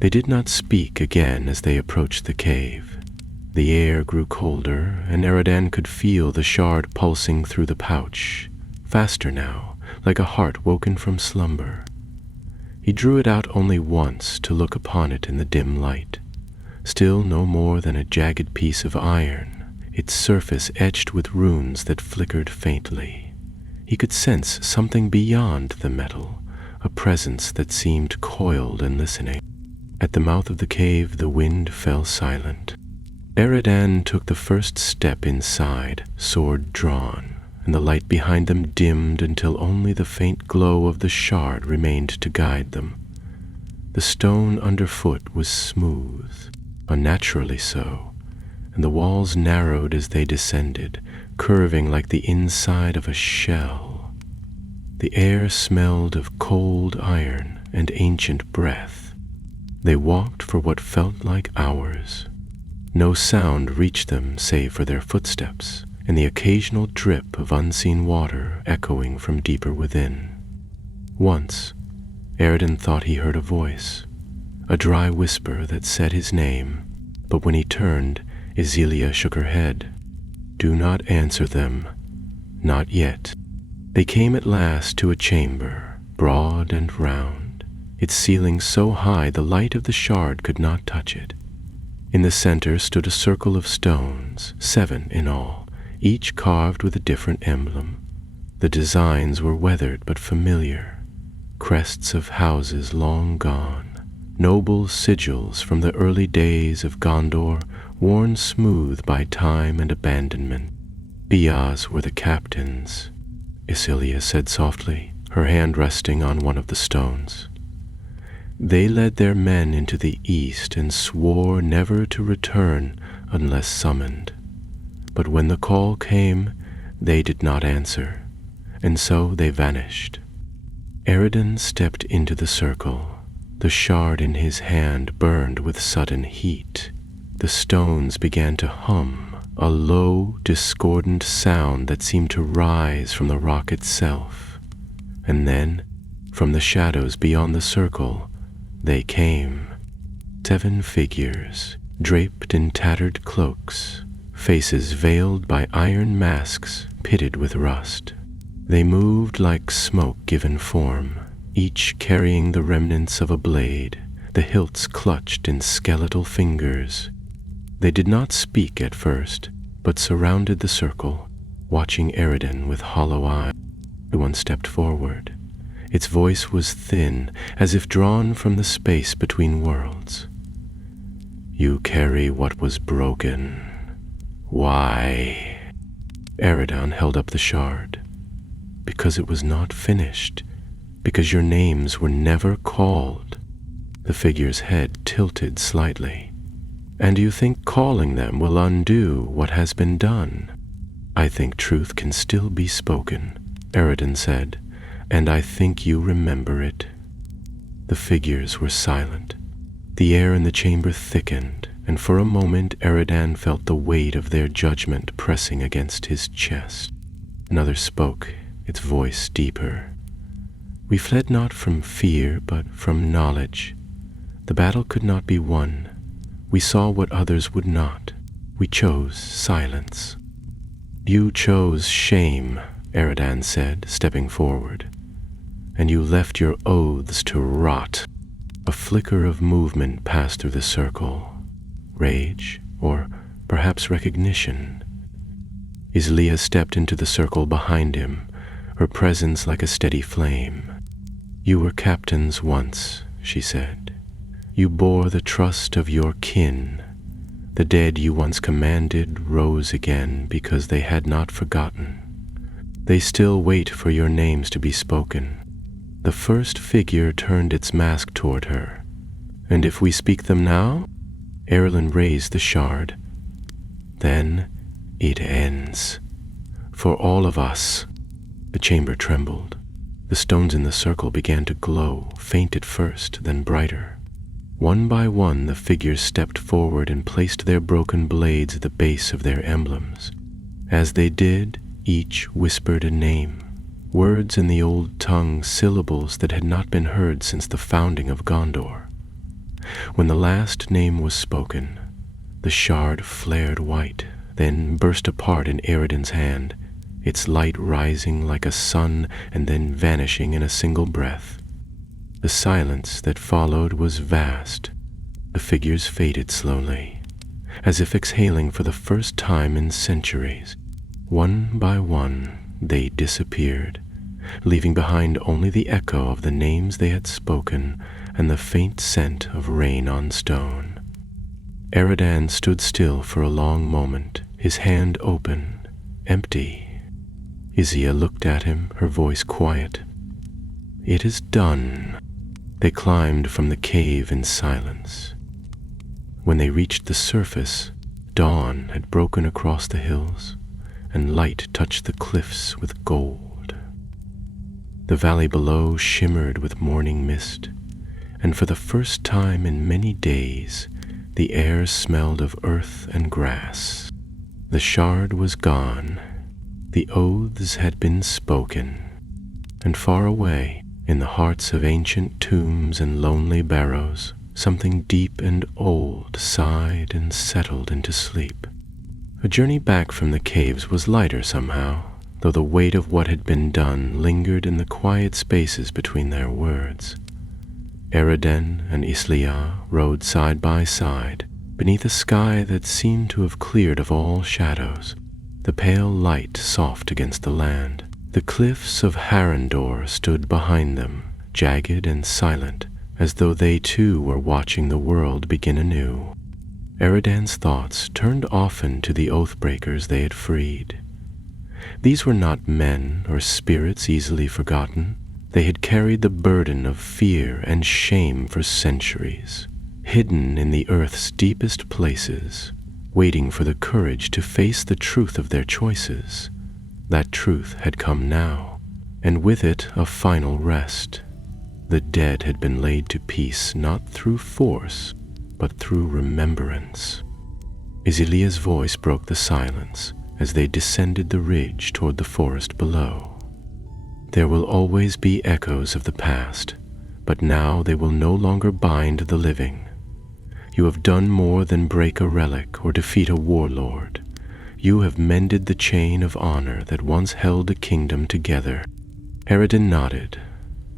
They did not speak again as they approached the cave. The air grew colder, and Eredin could feel the shard pulsing through the pouch, faster now, like a heart woken from slumber. He drew it out only once to look upon it in the dim light, still no more than a jagged piece of iron, its surface etched with runes that flickered faintly. He could sense something beyond the metal, a presence that seemed coiled and listening. At the mouth of the cave, the wind fell silent. Eredin took the first step inside, sword drawn, and the light behind them dimmed until only the faint glow of the shard remained to guide them. The stone underfoot was smooth, unnaturally so, and the walls narrowed as they descended, curving like the inside of a shell. The air smelled of cold iron and ancient breath. They walked for what felt like hours. No sound reached them save for their footsteps and the occasional drip of unseen water echoing from deeper within. Once, Eredin thought he heard a voice, a dry whisper that said his name, but when he turned, Isilia shook her head. Do not answer them. Not yet. They came at last to a chamber, broad and round, its ceiling so high the light of the shard could not touch it. In the center stood a circle of stones, 7 in all, each carved with a different emblem. The designs were weathered but familiar, crests of houses long gone, noble sigils from the early days of Gondor, worn smooth by time and abandonment. Bias were the captains, Isilia said softly, her hand resting on one of the stones. They led their men into the east and swore never to return unless summoned. But when the call came, they did not answer, and so they vanished. Eredin stepped into the circle. The shard in his hand burned with sudden heat. The stones began to hum, a low, discordant sound that seemed to rise from the rock itself. And then, from the shadows beyond the circle, they came. 7 figures, draped in tattered cloaks, faces veiled by iron masks pitted with rust. They moved like smoke given form, each carrying the remnants of a blade, the hilts clutched in skeletal fingers. They did not speak at first, but surrounded the circle, watching Eredin with hollow eyes. One stepped forward. Its voice was thin, as if drawn from the space between worlds. You carry what was broken. Why? Eredin held up the shard. Because it was not finished. Because your names were never called. The figure's head tilted slightly. And you think calling them will undo what has been done? I think truth can still be spoken, Eredin said. And I think you remember it. The figures were silent. The air in the chamber thickened, and for a moment Eredin felt the weight of their judgment pressing against his chest. Another spoke, its voice deeper. We fled not from fear, but from knowledge. The battle could not be won. We saw what others would not. We chose silence. You chose shame, Eredin said, stepping forward. And you left your oaths to rot. A flicker of movement passed through the circle. Rage, or perhaps recognition. Islia stepped into the circle behind him, her presence like a steady flame. "You were captains once," she said. "You bore the trust of your kin. The dead you once commanded rose again because they had not forgotten. They still wait for your names to be spoken." The first figure turned its mask toward her. "And if we speak them now?" Erlen raised the shard. "Then it ends. For all of us." The chamber trembled. The stones in the circle began to glow, faint at first, then brighter. One by one, the figures stepped forward and placed their broken blades at the base of their emblems. As they did, each whispered a name, words in the old tongue, syllables that had not been heard since the founding of Gondor. When the last name was spoken, the shard flared white, then burst apart in Eridan's hand, its light rising like a sun and then vanishing in a single breath. The silence that followed was vast. The figures faded slowly, as if exhaling for the first time in centuries. One by one, they disappeared, leaving behind only the echo of the names they had spoken and the faint scent of rain on stone. Eridan stood still for a long moment, his hand open, empty. Islia looked at him, her voice quiet. "It is done." They climbed from the cave in silence. When they reached the surface, dawn had broken across the hills, and light touched the cliffs with gold. The valley below shimmered with morning mist, and for the first time in many days, the air smelled of earth and grass. The shard was gone. The oaths had been spoken, and far away, in the hearts of ancient tombs and lonely barrows, something deep and old sighed and settled into sleep. A journey back from the caves was lighter somehow, though the weight of what had been done lingered in the quiet spaces between their words. Eridan and Islia rode side by side, beneath a sky that seemed to have cleared of all shadows, the pale light soft against the land. The cliffs of Harandor stood behind them, jagged and silent, as though they too were watching the world begin anew. Eridan's thoughts turned often to the oathbreakers they had freed. These were not men or spirits easily forgotten. They had carried the burden of fear and shame for centuries, hidden in the earth's deepest places, waiting for the courage to face the truth of their choices. That truth had come now, and with it a final rest. The dead had been laid to peace not through force, but through remembrance. Isilia's voice broke the silence as they descended the ridge toward the forest below. There will always be echoes of the past, but now they will no longer bind the living. You have done more than break a relic or defeat a warlord. You have mended the chain of honor that once held a kingdom together. Eridan nodded,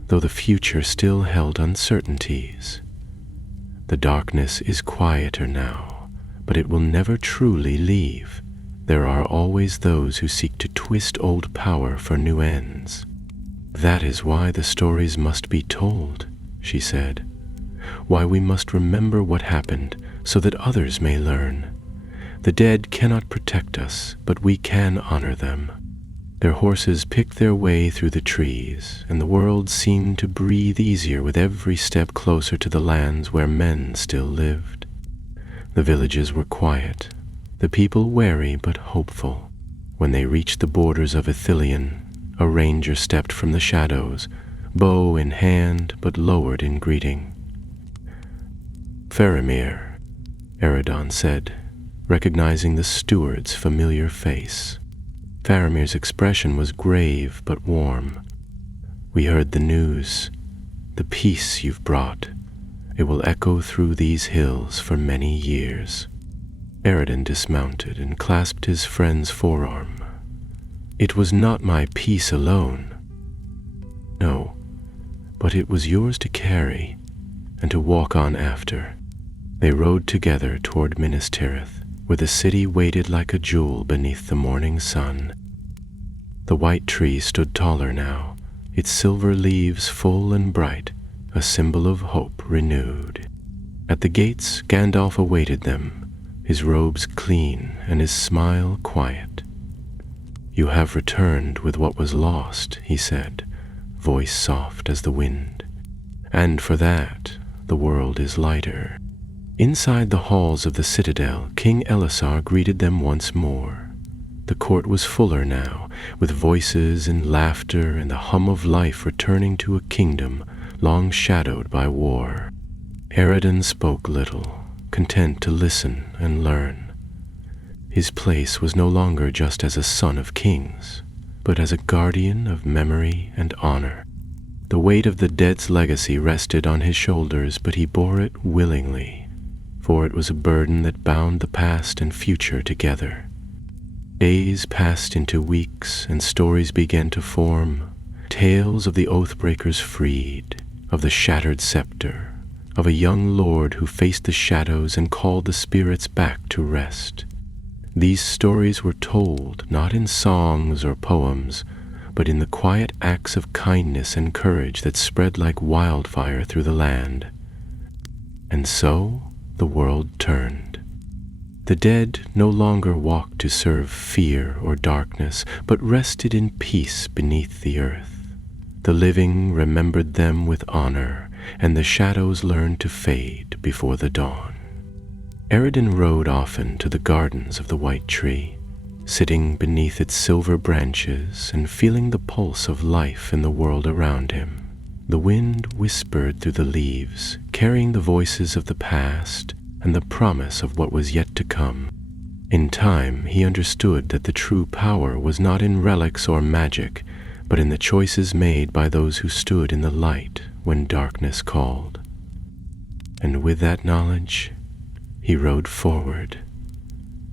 though the future still held uncertainties. The darkness is quieter now, but it will never truly leave. There are always those who seek to twist old power for new ends. That is why the stories must be told, she said. Why we must remember what happened so that others may learn. The dead cannot protect us, but we can honor them. Their horses picked their way through the trees, and the world seemed to breathe easier with every step closer to the lands where men still lived. The villages were quiet, the people wary but hopeful. When they reached the borders of Ithilien, a ranger stepped from the shadows, bow in hand but lowered in greeting. "Faramir," Eridan said, recognizing the steward's familiar face. Faramir's expression was grave but warm. "We heard the news, the peace you've brought. It will echo through these hills for many years." Eridan dismounted and clasped his friend's forearm. "It was not my peace alone. No, but it was yours to carry, and to walk on after. They rode together toward Minas Tirith, where the city waited like a jewel beneath the morning sun. The white tree stood taller now, its silver leaves full and bright, a symbol of hope renewed. At the gates, Gandalf awaited them, his robes clean and his smile quiet. "You have returned with what was lost," he said, voice soft as the wind. "And for that, the world is lighter." Inside the halls of the citadel, King Elisar greeted them once more. The court was fuller now, with voices and laughter and the hum of life returning to a kingdom long shadowed by war. Eredin spoke little, content to listen and learn. His place was no longer just as a son of kings, but as a guardian of memory and honor. The weight of the dead's legacy rested on his shoulders, but he bore it willingly, for it was a burden that bound the past and future together. Days passed into weeks, and stories began to form, tales of the Oathbreakers freed, of the shattered scepter, of a young lord who faced the shadows and called the spirits back to rest. These stories were told not in songs or poems, but in the quiet acts of kindness and courage that spread like wildfire through the land. And so the world turned. The dead no longer walked to serve fear or darkness, but rested in peace beneath the earth. The living remembered them with honor, and the shadows learned to fade before the dawn. Eredin rode often to the gardens of the White Tree, sitting beneath its silver branches and feeling the pulse of life in the world around him. The wind whispered through the leaves, carrying the voices of the past and the promise of what was yet to come. In time, he understood that the true power was not in relics or magic, but in the choices made by those who stood in the light when darkness called. And with that knowledge, he rode forward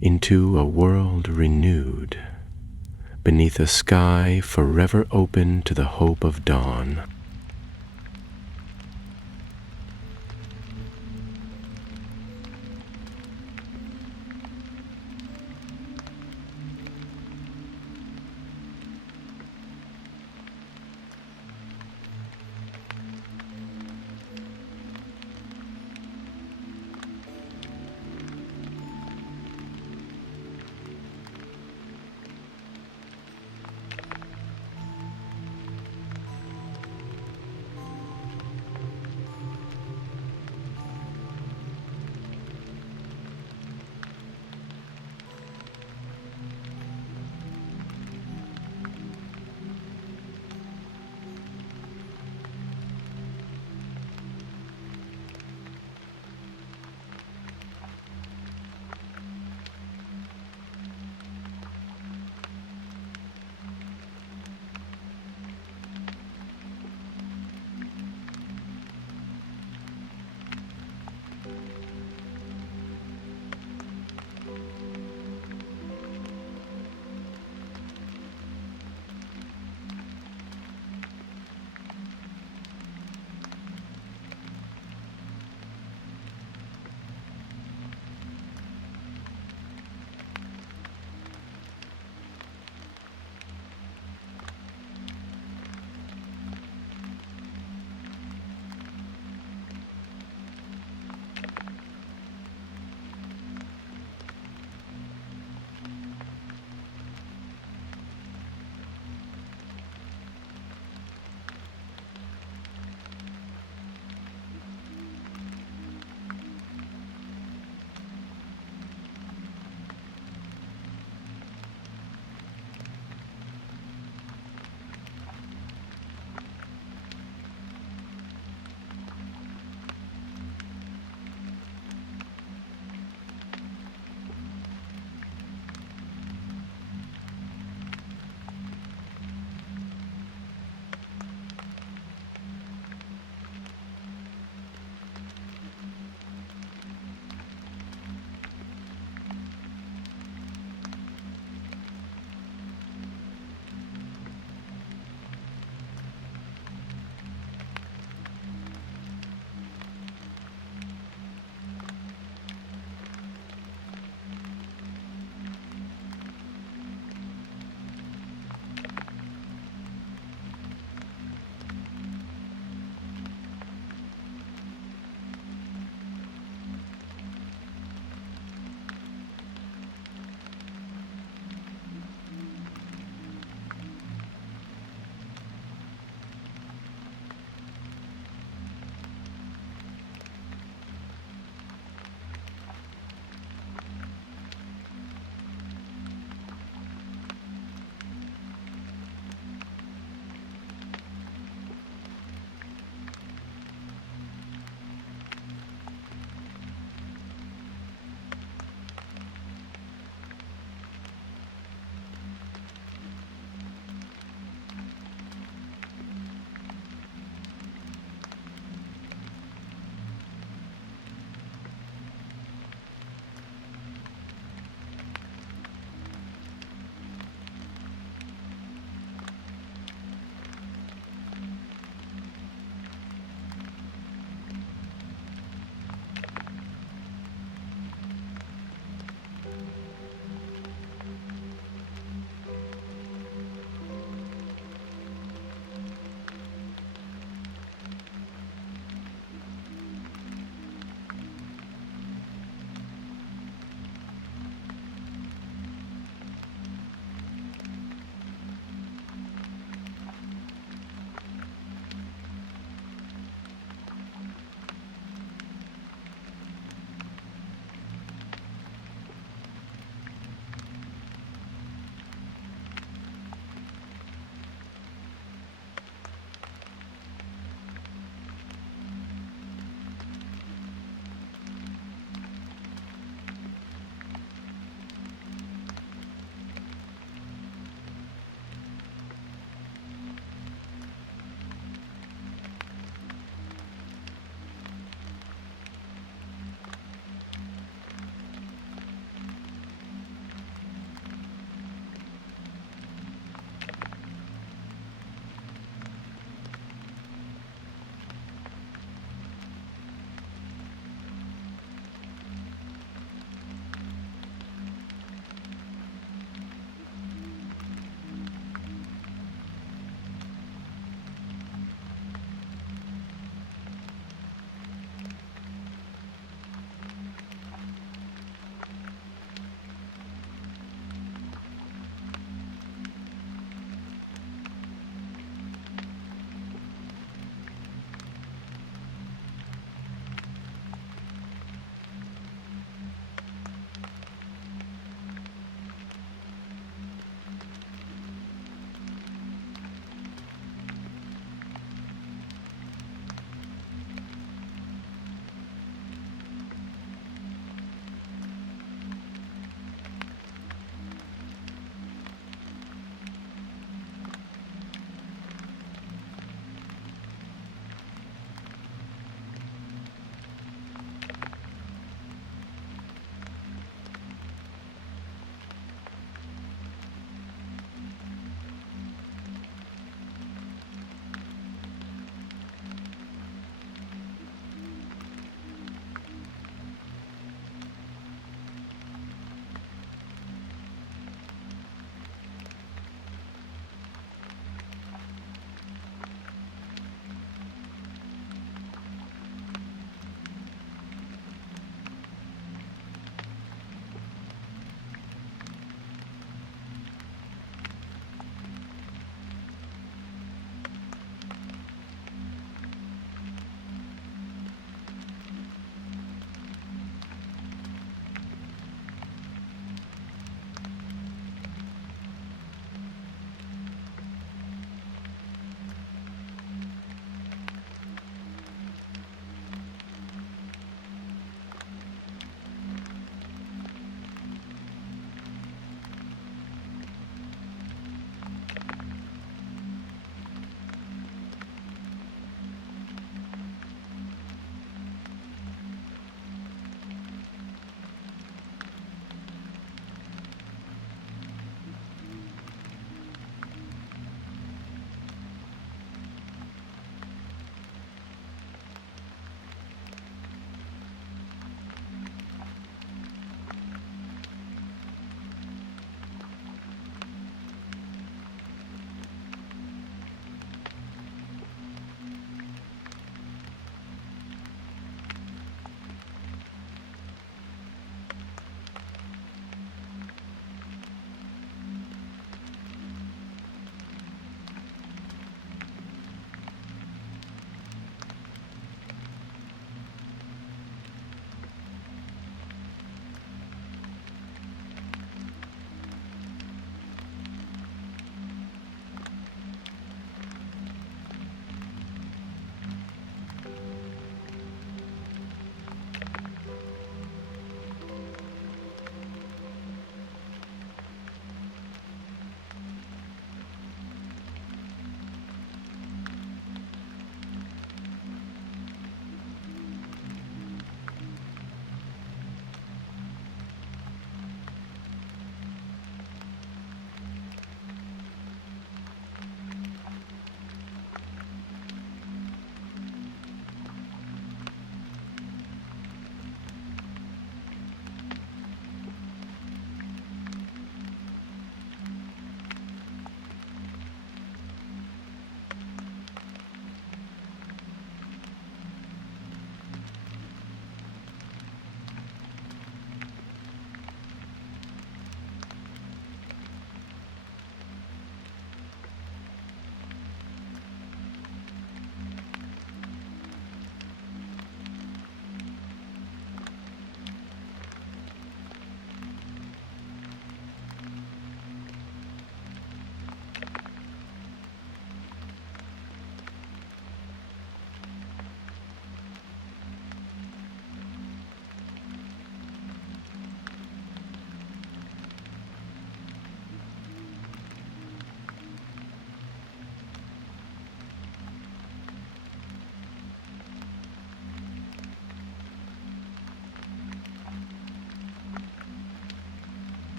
into a world renewed, beneath a sky forever open to the hope of dawn.